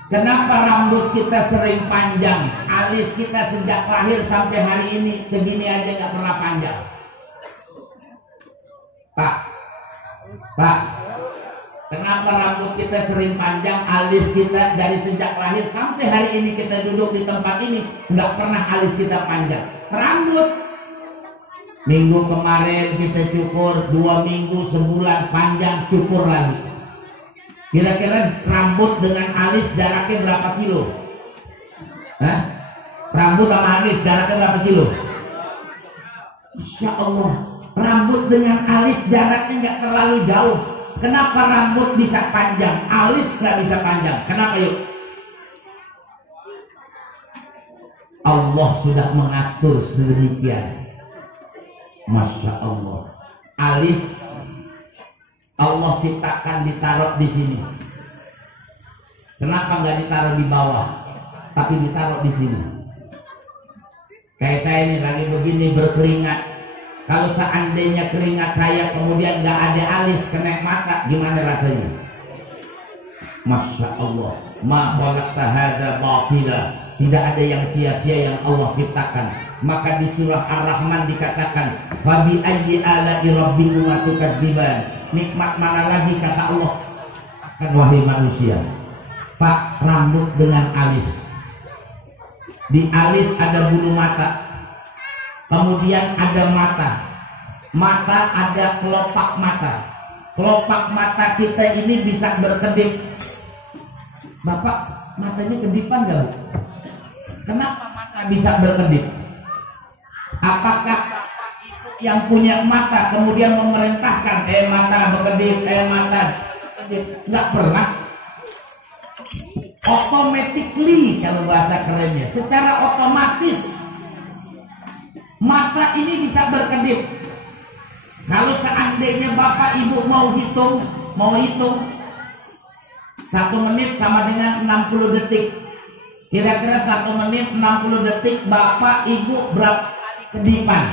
Kenapa rambut kita sering panjang? Alis kita sejak lahir sampai hari ini segini aja nggak pernah panjang. Pak, kenapa rambut kita sering panjang? Alis kita dari sejak lahir sampai hari ini kita duduk di tempat ini nggak pernah alis kita panjang. Rambut minggu kemarin kita cukur, 2 minggu, sebulan panjang, cukur lagi. Kira-kira rambut dengan alis jaraknya berapa kilo? Hah? Rambut sama alis jaraknya berapa kilo? Insya Allah, rambut dengan alis jaraknya nggak terlalu jauh. Kenapa rambut bisa panjang, alis nggak bisa panjang? Kenapa yuk? Allah sudah mengatur sedemikian. Masya Allah. Alis Allah ciptakan ditaruh di sini. Kenapa nggak ditaruh di bawah, tapi ditaruh di sini? Kayak saya ini lagi begini berkeringat. Kalau seandainya keringat saya kemudian nggak ada alis, kena mata, gimana rasanya? Masya Allah. Ma khalaqta hadza batila. Tidak ada yang sia-sia yang Allah ciptakan. Maka di surah Ar-Rahman dikatakan, "Fabi ayyi ala'i rabbikuma tukadziban." Nikmat mana lagi, kata Allah, akan wahai manusia. Pak, rambut dengan alis. Di alis ada bulu mata. Kemudian ada mata. Mata ada kelopak mata. Kelopak mata kita ini bisa berkedip. Bapak, matanya kedipan gak, Bu? Kenapa mata bisa berkedip? Apakah Bapak Ibu yang punya mata kemudian memerintahkan mata berkedip, mata berkedip? Nggak pernah. Automatically, kalau bahasa kerennya, secara otomatis mata ini bisa berkedip. Kalau seandainya Bapak Ibu mau hitung 1 menit sama dengan 60 detik. Kira-kira 1 menit 60 detik Bapak Ibu berapa kali kedipan?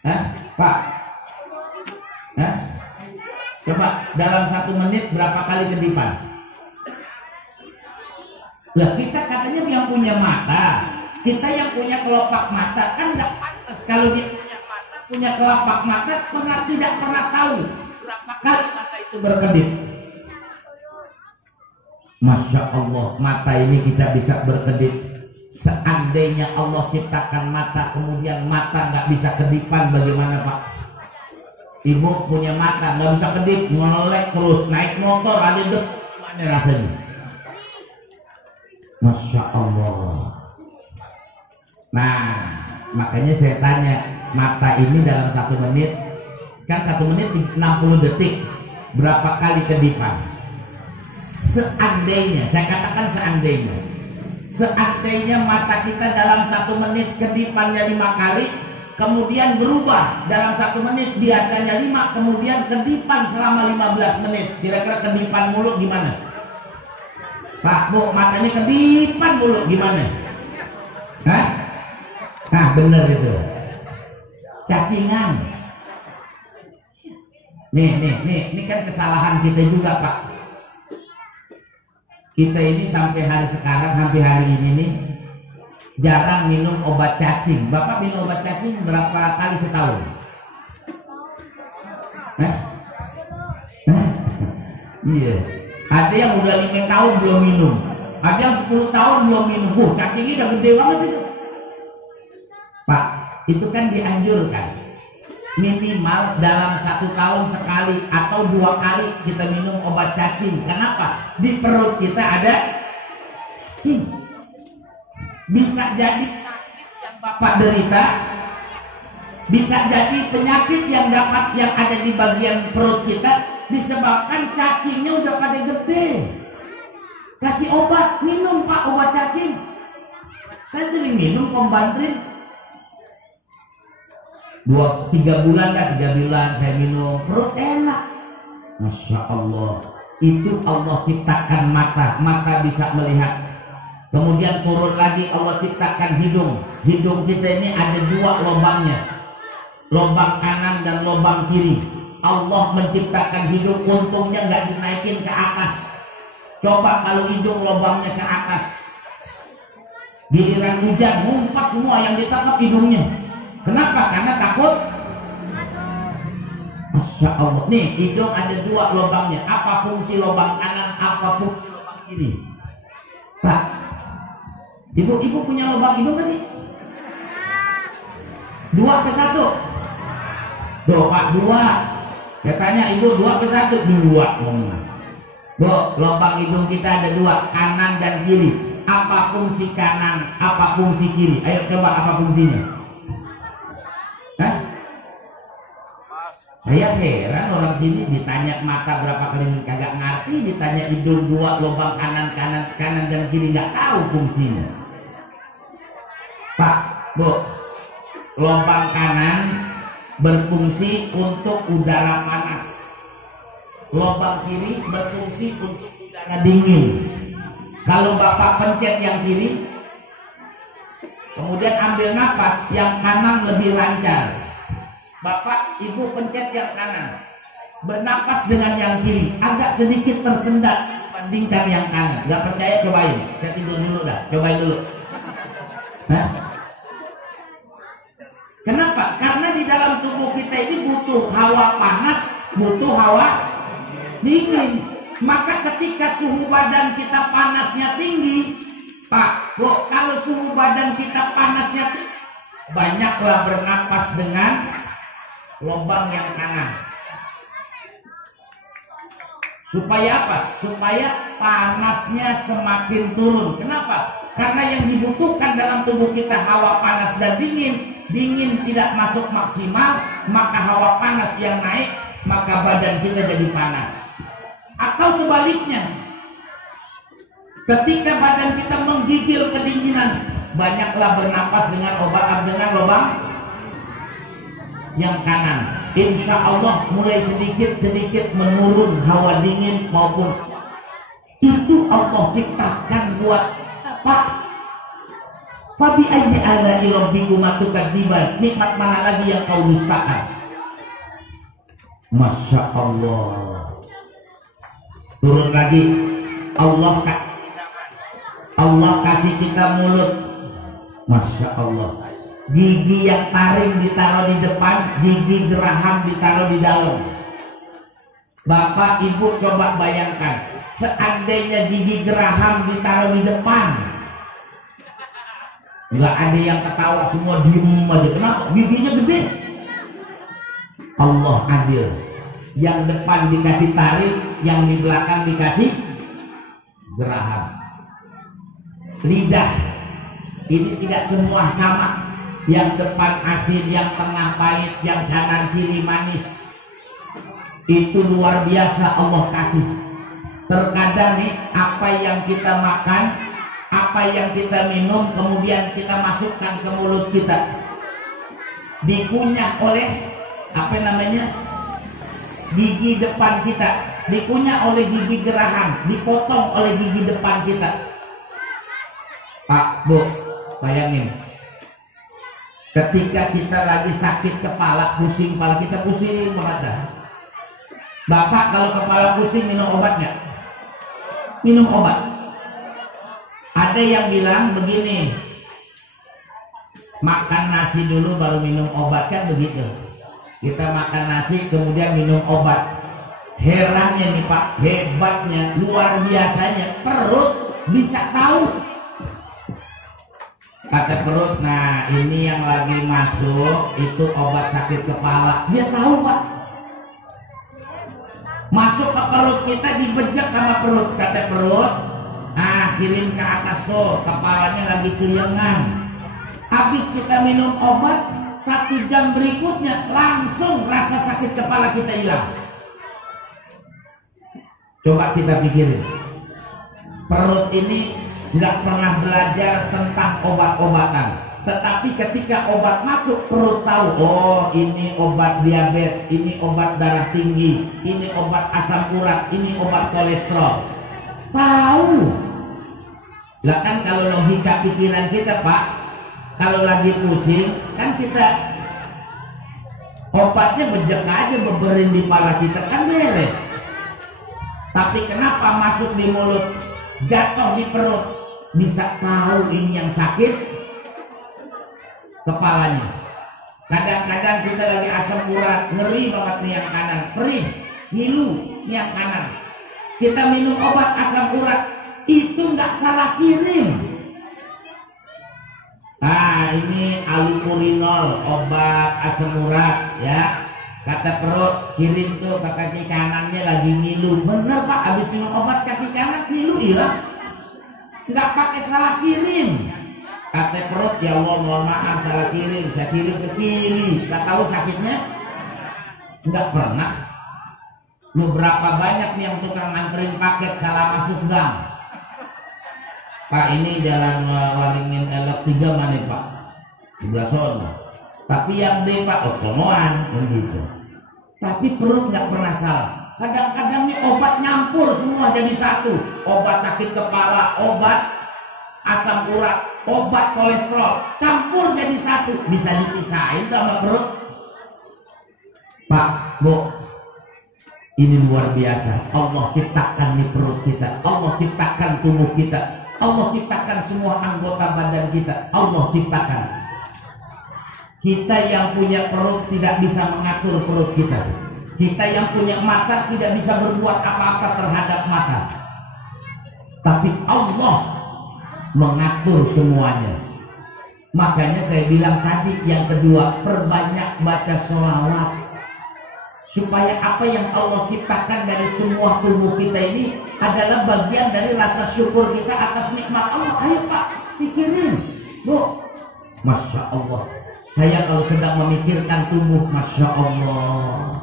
Hah, Pak? Hah? Coba dalam 1 menit berapa kali kedipan? Lah kita katanya yang punya mata, kita yang punya kelopak mata, kan nggak pantas kalau dia punya mata, punya kelopak mata, tidak pernah tahu berapa kali mata itu berkedip. Masya Allah, mata ini kita bisa berkedip. Seandainya Allah ciptakan mata, kemudian mata nggak bisa kedipan, bagaimana Pak? Ibu punya mata nggak bisa kedip, ngelek terus, naik motor ada dek, gimana rasanya? Masya Allah. Nah, makanya saya tanya, mata ini dalam 1 menit, kan 1 menit 60 detik, berapa kali kedipan? Seandainya, saya katakan seandainya mata kita dalam 1 menit kedipannya 5 kali, kemudian berubah dalam 1 menit biasanya 5, kemudian kedipan selama 15 menit, kira-kira kedipan mulu gimana? Pak, Bu, matanya kedipan mulu gimana? Hah? Nah, bener itu. Cacingan. Ini kan kesalahan kita juga, Pak. Kita ini sampai hari sekarang, hampir hari ini nih, jarang minum obat cacing. Bapak minum obat cacing berapa kali setahun? Hah? Iya. Ada yang udah 5 tahun belum minum, ada yang 10 tahun belum minum. Cacingnya udah gede banget itu. Pak, itu kan dianjurkan minimal dalam 1 tahun sekali atau 2 kali kita minum obat cacing. Kenapa? Di perut kita ada bisa jadi sakit yang Bapak derita, bisa jadi penyakit yang ada di bagian perut kita disebabkan cacingnya udah pada gede. Kasih obat, minum Pak obat cacing. Saya sering minum Pembantrin. 2-3 bulan kan, 3 bulan saya minum, perut enak. Masya Allah. Itu Allah ciptakan mata bisa melihat. Kemudian turun lagi Allah ciptakan hidung. Hidung kita ini ada 2 lubangnya, lubang kanan dan lubang kiri. Allah menciptakan hidung, untungnya nggak dinaikin ke atas. Coba kalau hidung lubangnya ke atas, giliran hujan ngumpet semua yang ditangkap hidungnya. Kenapa? Karena takut. Masya Allah. Nih, hidung ada 2 lubangnya. Apa fungsi lubang kanan, apa fungsi lubang kiri? Pak, ibu punya lubang hidung nggak sih? 2 ke 1. Tuh Pak, 2. Katanya ibu 2 ke 1. 2. Bu, lubang hidung kita ada 2, kanan dan kiri. Apa fungsi kanan, apa fungsi kiri? Ayo coba, apa fungsinya? Hah? Saya heran orang sini ditanya mata berapa kali kagak ngerti, ditanya hidung 2, lubang kanan dan kiri nggak tahu fungsinya. Pak, Bu, lubang kanan berfungsi untuk udara panas, lubang kiri berfungsi untuk udara dingin. Kalau Bapak pencet yang kiri, kemudian ambil nafas, yang kanan lebih lancar. Bapak, Ibu pencet yang kanan, bernapas dengan yang kiri, agak sedikit tersendat dibandingkan yang kanan. Gak percaya, cobain. Saya tidur dulu dah, cobain dulu. Hah? Kenapa? Karena di dalam tubuh kita ini butuh hawa panas, butuh hawa dingin. Maka ketika suhu badan kita panasnya tinggi, Pak, Bu, kalau suhu badan kita panasnya tinggi, banyaklah bernapas dengan lubang yang kanan. Supaya apa? Supaya panasnya semakin turun. Kenapa? Karena yang dibutuhkan dalam tubuh kita hawa panas dan dingin. Dingin tidak masuk maksimal, maka hawa panas yang naik, maka badan kita jadi panas. Atau sebaliknya, ketika badan kita menggigil kedinginan, banyaklah bernapas dengan lubang yang kanan. Insya Allah mulai sedikit menurun hawa dingin maupun itu Allah ciptakan buat Pak. Fabi ayyi ala'i rabbikuma tukadziban. Nikmat mana lagi yang kau dustakan? Masya Allah. Turun lagi, Allah kasih kita mulut. Masya Allah. Gigi yang taring ditaruh di depan, gigi geraham ditaruh di dalam. Bapak Ibu coba bayangkan, seandainya gigi geraham ditaruh di depan, nggak ada yang ketawa, semua diem aja. Kenapa? Giginya gede. Allah adil. Yang depan dikasih tarik, yang di belakang dikasih geraham. lidah ini tidak semua sama. Yang depan asin, yang tengah pahit, yang kanan kiri manis. Itu luar biasa Allah kasih. Terkadang nih, apa yang kita makan, apa yang kita minum, kemudian kita masukkan ke mulut kita, dikunyah oleh apa namanya, gigi depan kita, dikunyah oleh gigi geraham, dipotong oleh gigi depan kita. Pak, Bu, bayangin, ketika kita lagi sakit kepala, pusing, kepala kita pusing banget. Bapak kalau kepala pusing minum obat nggak? Minum obat. Ada yang bilang begini, makan nasi dulu baru minum obat, kan begitu. Kita makan nasi kemudian minum obat. Herannya nih Pak, hebatnya, luar biasanya, perut bisa tahu. Kata perut, nah ini yang lagi masuk itu obat sakit kepala. Dia tahu Pak. Masuk ke perut kita, dibejek sama perut. Kata perut, nah kirim ke atas tuh, kepalanya lagi kelengan. Habis kita minum obat, 1 jam berikutnya langsung rasa sakit kepala kita hilang. Coba kita pikirin, perut ini nggak pernah belajar tentang obat-obatan, tetapi ketika obat masuk, perut tahu, oh ini obat diabetes, ini obat darah tinggi, ini obat asam urat, ini obat kolesterol. Tahu. Lah kan kalau logika pikiran kita Pak, kalau lagi pusing kan kita obatnya bejek aja, beberin di kepala kita kan beres. Tapi kenapa masuk di mulut, jatuh di perut, bisa tahu ini yang sakit kepalanya. Kadang-kadang kita lagi asam urat, ngeri banget nih yang kanan, perih, ngilu nih yang kanan. Kita minum obat asam urat, itu nggak salah kirim. Nah ini allopurinol, obat asam urat ya. Kata perut, kirim tuh ke kaki kanannya lagi ngilu. Bener Pak, habis minum obat kaki kanan ngilu hilang. Nggak pakai salah kirim. Kata perut, ya Allah mohon maaf salah kirim, saya kirim ke kiri. Nggak tahu sakitnya? Nggak pernah. Lu berapa banyak nih yang tukang nganterin paket salah masuk gang? Pak ini jalan Waringin Elok 3 mana Pak? Sebelah sono. Tapi yang D Pak, oh sonoan begitu. Tapi perut nggak pernah salah. Kadang-kadang nih obat nyampur semua jadi satu. Obat sakit kepala, obat asam urat, obat kolesterol, campur jadi satu. Bisa dipisahin sama perut. Pak, Bu, ini luar biasa. Allah ciptakan nih perut kita, Allah ciptakan tubuh kita, Allah ciptakan semua anggota badan kita, Allah ciptakan. Kita yang punya perut tidak bisa mengatur perut kita. Kita yang punya mata tidak bisa berbuat apa-apa terhadap mata. Tapi Allah mengatur semuanya. Makanya saya bilang tadi yang kedua, perbanyak baca sholawat. Supaya apa yang Allah ciptakan dari semua tubuh kita ini adalah bagian dari rasa syukur kita atas nikmat Allah. Ayo Pak, pikirin. Bu, Masya Allah. Saya kalau sedang memikirkan tubuh, Masya Allah.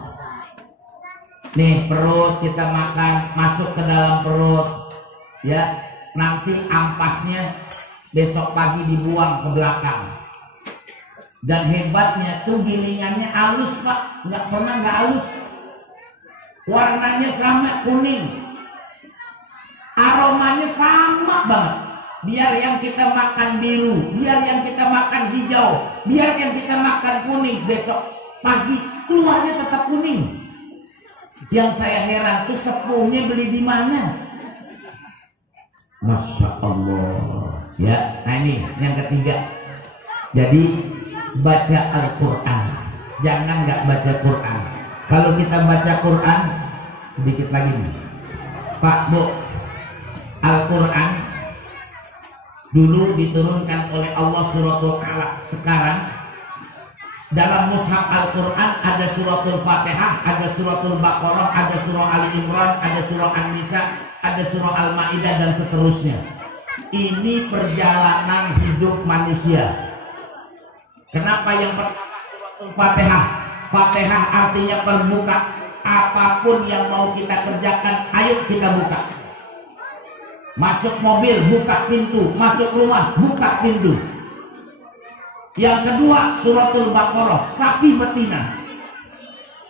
Nih perut kita makan, masuk ke dalam perut. Ya, nanti ampasnya besok pagi dibuang ke belakang. Dan hebatnya tuh gilingannya halus Pak, nggak pernah nggak halus. Warnanya sama kuning, aromanya sama banget. Biar yang kita makan biru, biar yang kita makan hijau, biar yang kita makan kuning, besok pagi keluarnya tetap kuning. Yang saya heran tuh sepuhnya beli di mana? Masya Allah. Ya, nah ini yang ketiga. Jadi baca Al-Quran, jangan nggak baca Quran. Kalau kita baca Quran, sedikit lagi nih Pak, Bu, Al-Quran dulu diturunkan oleh Allah suratul Alaq. Sekarang dalam mushaf Al-Quran ada suratul Fatihah, ada suratul Baqarah, ada surah Ali Imran, ada surah An-Nisa, ada surah Al-Ma'idah dan seterusnya. Ini perjalanan hidup manusia. Kenapa yang pertama suratul Fatihah? Fatihah artinya terbuka. Apapun yang mau kita kerjakan, ayo kita buka. Masuk mobil, buka pintu. Masuk rumah, buka pintu. Yang kedua, suratul Baqarah, sapi betina.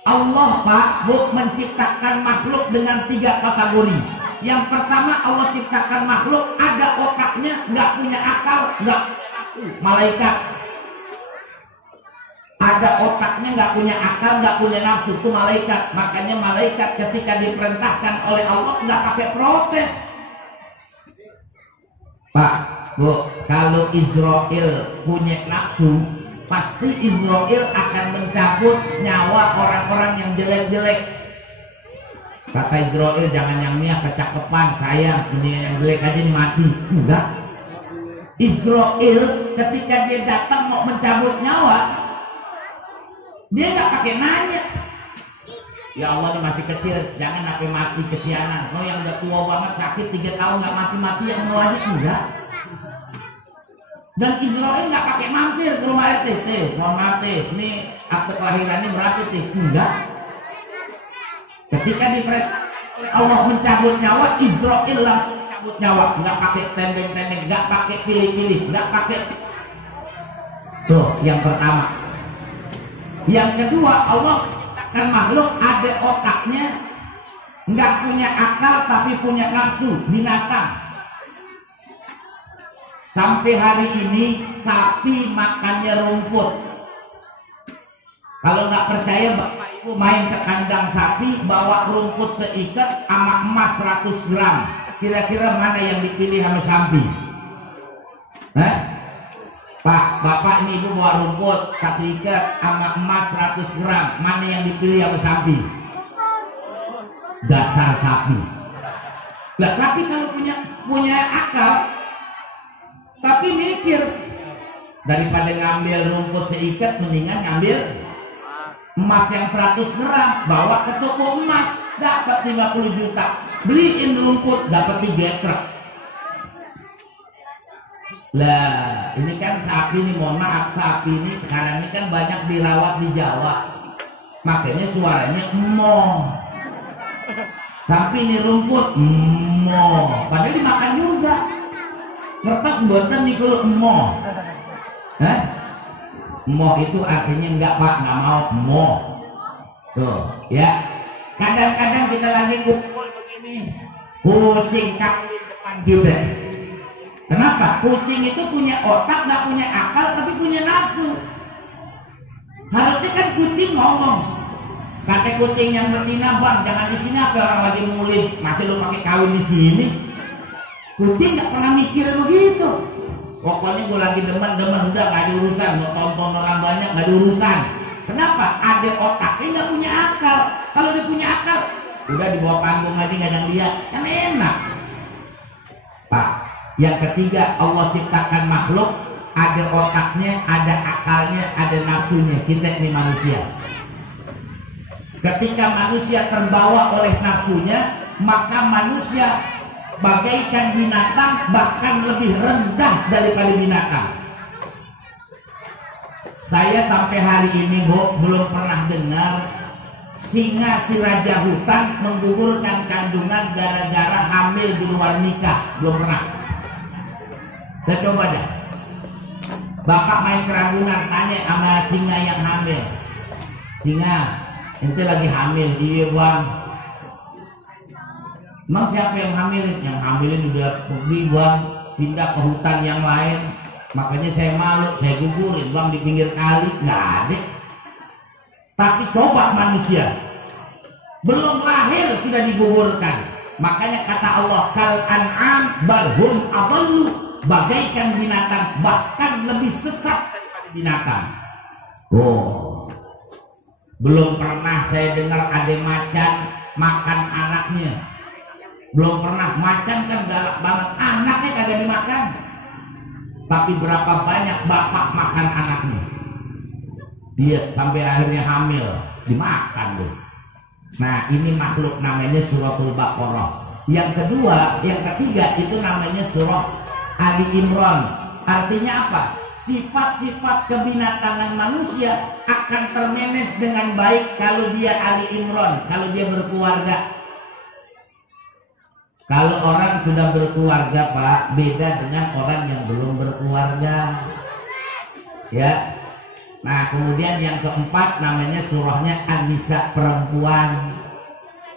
Allah Pak Bu menciptakan makhluk dengan 3 kategori. Yang pertama, Allah ciptakan makhluk ada otaknya, nggak punya akal, nggak punya nafsu. Malaikat ada otaknya, nggak punya akal, nggak punya nafsu, itu malaikat. Makanya malaikat ketika diperintahkan oleh Allah nggak pakai protes. Pak Bu, kalau Israel punya nafsu, pasti Israel akan mencabut nyawa orang-orang yang jelek-jelek. Kata Israel, jangan yang ini kecakepan, sayang, ini yang jelek aja nih mati. Enggak. Israel ketika dia datang mau mencabut nyawa, dia nggak pakai nanya. Ya Allah, ini masih kecil, jangan sampai mati kesianan. Oh, yang udah tua banget sakit 3 tahun nggak mati-mati, yang mau aja enggak. Dan Israel nggak pakai mampir ke rumah RT, mohon maaf ini akte kelahirannya berapa sih? Enggak. Ketika diperintahkan oleh Allah mencabut nyawa, Israel langsung mencabut nyawa, nggak pakai tendeng-tendeng, nggak pakai pilih-pilih, nggak pakai. Tuh, yang pertama. Yang kedua, Allah menciptakan makhluk ada otaknya, nggak punya akal tapi punya nafsu, binatang. Sampai hari ini sapi makannya rumput. Kalau nggak percaya, Bapak Ibu main ke kandang sapi, bawa rumput seikat sama emas 100 gram. Kira-kira mana yang dipilih sama sapi? Pak, Bapak ini Ibu bawa rumput 1 ikat sama emas 100 gram. Mana yang dipilih sama sapi? Dasar sapi. Lah, tapi kalau punya akal, sapi mikir, daripada ngambil rumput seikat, mendingan ngambil emas yang 100 gram, bawa ke toko emas, dapat 50 juta. Beliin rumput, dapat 3 truk. Lah, ini kan sapi ini, mohon maaf, sapi ini sekarang ini kan banyak dirawat di Jawa. Makanya suaranya emoh. Tapi ini rumput, emoh. Padahal dimakan juga. Kertas buatan nih kalau emoh. Moh itu artinya enggak Pak, nggak mau moh. Tuh ya. Kadang-kadang kita lagi kumpul begini, kucing kawin depan juga. Kenapa? Kucing itu punya otak, nggak punya akal, tapi punya nafsu. Harusnya kan kucing ngomong. Kata kucing yang betina, Bang, jangan di sini, apa orang lagi mulih, masih lu pakai kawin di sini. Kucing nggak pernah mikir begitu. Pokoknya gue lagi demen-demen, udah gak ada urusan. Mau tonton orang banyak gak ada urusan. Kenapa? Ada otaknya gak punya akal. Kalau dia punya akal, udah dibawa panggung aja gak ada yang lihat, kan enak. Pak, yang ketiga, Allah ciptakan makhluk, ada otaknya, ada akalnya, ada nafsunya. Kita ini manusia. Ketika manusia terbawa oleh nafsunya, maka manusia bagaikan binatang, bahkan lebih rendah daripada binatang. Saya sampai hari ini Bu, belum pernah dengar singa si raja hutan menggugurkan kandungan gara-gara hamil di luar nikah. Belum pernah. Saya coba dah. Bapak main keragunan, tanya sama singa yang hamil. Singa, ente lagi hamil? Iya Bang. Emang siapa yang hamilin? Yang hamilin udah pergi Bang, pindah ke hutan yang lain. Makanya saya malu, saya gugurin Bang di pinggir kali. Nggak ada. Tapi coba manusia, belum lahir sudah digugurkan. Makanya kata Allah, kal an'am bal hum adallu, bagaikan binatang, bahkan lebih sesat daripada binatang. Oh, belum pernah saya dengar ada macan makan anaknya. Belum pernah. Macan kan galak banget, anaknya kagak dimakan. Tapi berapa banyak bapak makan anaknya. Dia sampai akhirnya hamil, dimakan tuh. Nah, ini makhluk namanya suratul Baqarah. Yang kedua, yang ketiga itu namanya surah Ali Imran. Artinya apa? Sifat-sifat kebinatangan manusia akan termanage dengan baik kalau dia Ali Imran, kalau dia berkeluarga. Kalau orang sudah berkeluarga, Pak, beda dengan orang yang belum berkeluarga. Ya. Nah, kemudian yang keempat namanya surahnya An-Nisa, perempuan.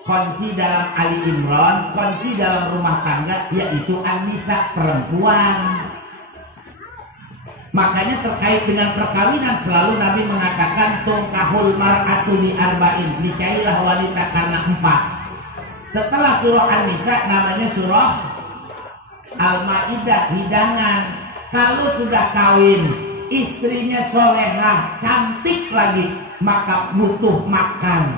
Kunci dalam Ali Imran, kunci dalam rumah tangga yaitu An-Nisa, perempuan. Makanya terkait dengan perkawinan selalu Nabi mengatakan tungkahul mar'atu li arba'in, nikailah wanita karena 4. Setelah surah An-Nisa namanya surah Al-Maidah, hidangan. Kalau sudah kawin, istrinya solehah, cantik lagi, maka butuh makan.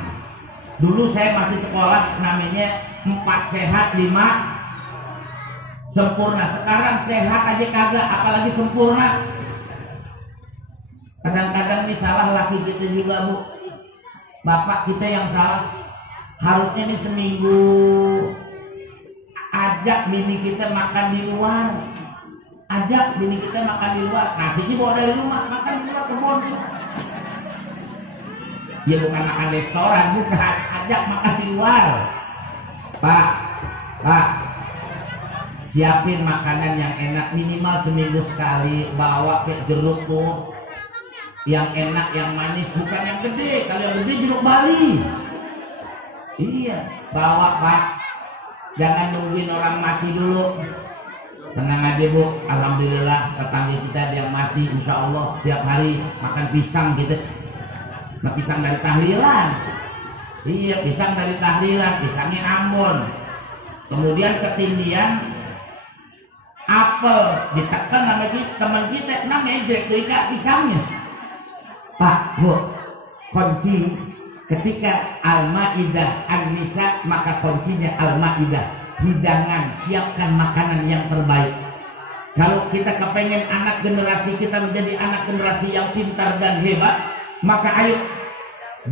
Dulu saya masih sekolah, namanya 4 sehat 5 sempurna. Sekarang sehat aja kagak, apalagi sempurna. Kadang-kadang nih salah laki kita juga, Bu. Bapak kita yang salah. Harusnya nih seminggu ajak bini kita makan di luar. Ajak bini kita makan di luar. Nasinya bawa dari rumah, makan di luar kebun. Ya bukan makan restoran, bukan. Ajak makan di luar. Pak, siapin makanan yang enak minimal seminggu sekali. Bawa kayak jeruk tuh, yang enak, yang manis, bukan yang gede. Kalau yang gede jeruk Bali. Iya, bawa Pak. Jangan nungguin orang mati dulu. Tenang aja, Bu. Alhamdulillah tetangga kita ada yang mati, insya Allah tiap hari makan pisang gitu. Nah, pisang dari tahlilan. Iya, pisang dari tahlilan, pisangnya Ambon. Kemudian ketindian apel, ditekan sama teman kita, ngejek tuh ikat pisangnya. Pak, Bu, kunci ketika Al-Maidah An-Nisa, maka kuncinya Al-Maidah, hidangan, siapkan makanan yang terbaik. Kalau kita kepengen anak generasi kita menjadi anak generasi yang pintar dan hebat, maka ayo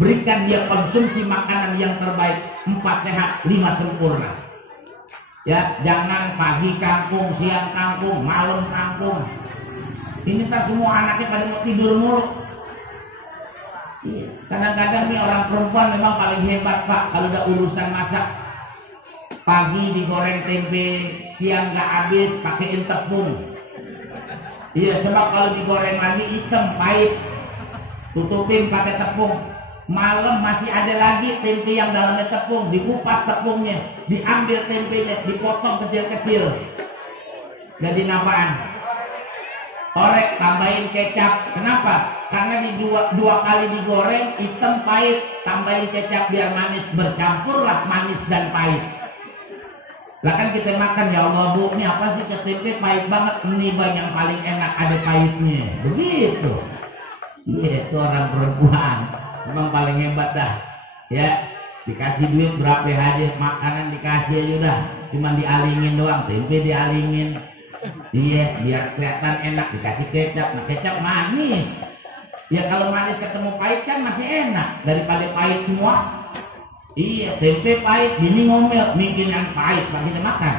berikan dia konsumsi makanan yang terbaik. 4 sehat 5 sempurna. Ya, jangan pagi kangkung, siang kangkung, malam kangkung. Ini tak semua anaknya pada mau tidur mulu. Iya. Kadang-kadang nih orang perempuan memang paling hebat, Pak, kalau udah urusan masak. Pagi digoreng tempe, siang nggak habis pakein tepung. Iya, coba kalau digoreng lagi hitam pahit, tutupin pakai tepung. Malam masih ada lagi tempe yang dalamnya tepung, dikupas tepungnya, diambil tempenya, dipotong kecil-kecil. Jadi apaan? Orek, tambahin kecap. Kenapa? Karena di dua kali digoreng, hitam pahit, tambahin kecap biar manis, bercampurlah manis dan pahit. Lah kan kita makan, ya Allah, Bu, ini apa sih tempe pahit banget? Ini Bang yang paling enak, ada pahitnya. Begitu. Iya, itu orang perempuan memang paling hebat dah. Ya, dikasih duit berapa aja, makanan dikasih aja udah, cuma dialingin doang, tempe dialingin. Iya, biar kelihatan enak, dikasih kecap. Nah, kecap manis. Ya kalau manis ketemu pahit kan masih enak daripada pahit semua. Iya, tempe pahit, ini ngomel, bikin yang pahit, Pak, kita makan.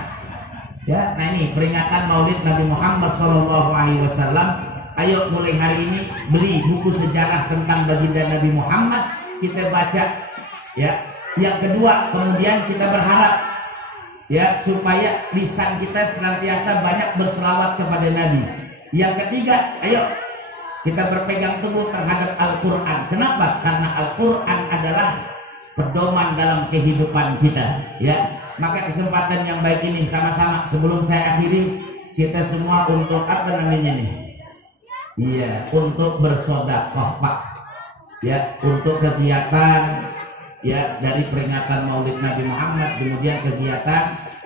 Ya, nah ini peringatan Maulid Nabi Muhammad SAW. Ayo mulai hari ini beli buku sejarah tentang baginda Nabi Muhammad, kita baca. Ya, yang kedua, kemudian kita berharap ya supaya lisan kita senantiasa banyak berselawat kepada Nabi. Yang ketiga, ayo kita berpegang teguh terhadap Al-Quran. Kenapa? Karena Al-Quran adalah pedoman dalam kehidupan kita. Ya, maka kesempatan yang baik ini sama-sama sebelum saya akhiri, kita semua untuk apa namanya nih? Iya, untuk bersedekah, Pak. Ya, untuk kegiatan ya dari peringatan Maulid Nabi Muhammad, kemudian kegiatan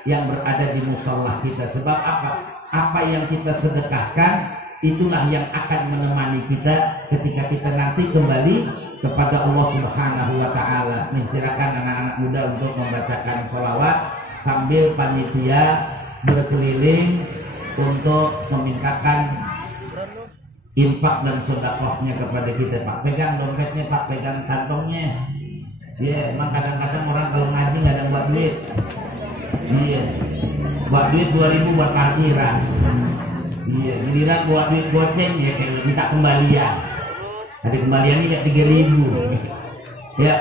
yang berada di musola kita. Sebab apa? Apa yang kita sedekahkan itulah yang akan menemani kita ketika kita nanti kembali kepada Allah Subhanahu wa Ta'ala. Silakan anak-anak muda untuk membacakan sholawat sambil panitia berkeliling untuk memintakan infak dan sedekahnya kepada kita, Pak. Pegang dompetnya, Pak, pegang kantongnya. Iya, emang kadang-kadang orang kalau ngaji nggak ada buat duit. Iya, buat duit 2000 buat parkiran. Iya, giliran buat duit goceng ya kayak minta kembalian. Tadi kembaliannya ya 3.000. Ya,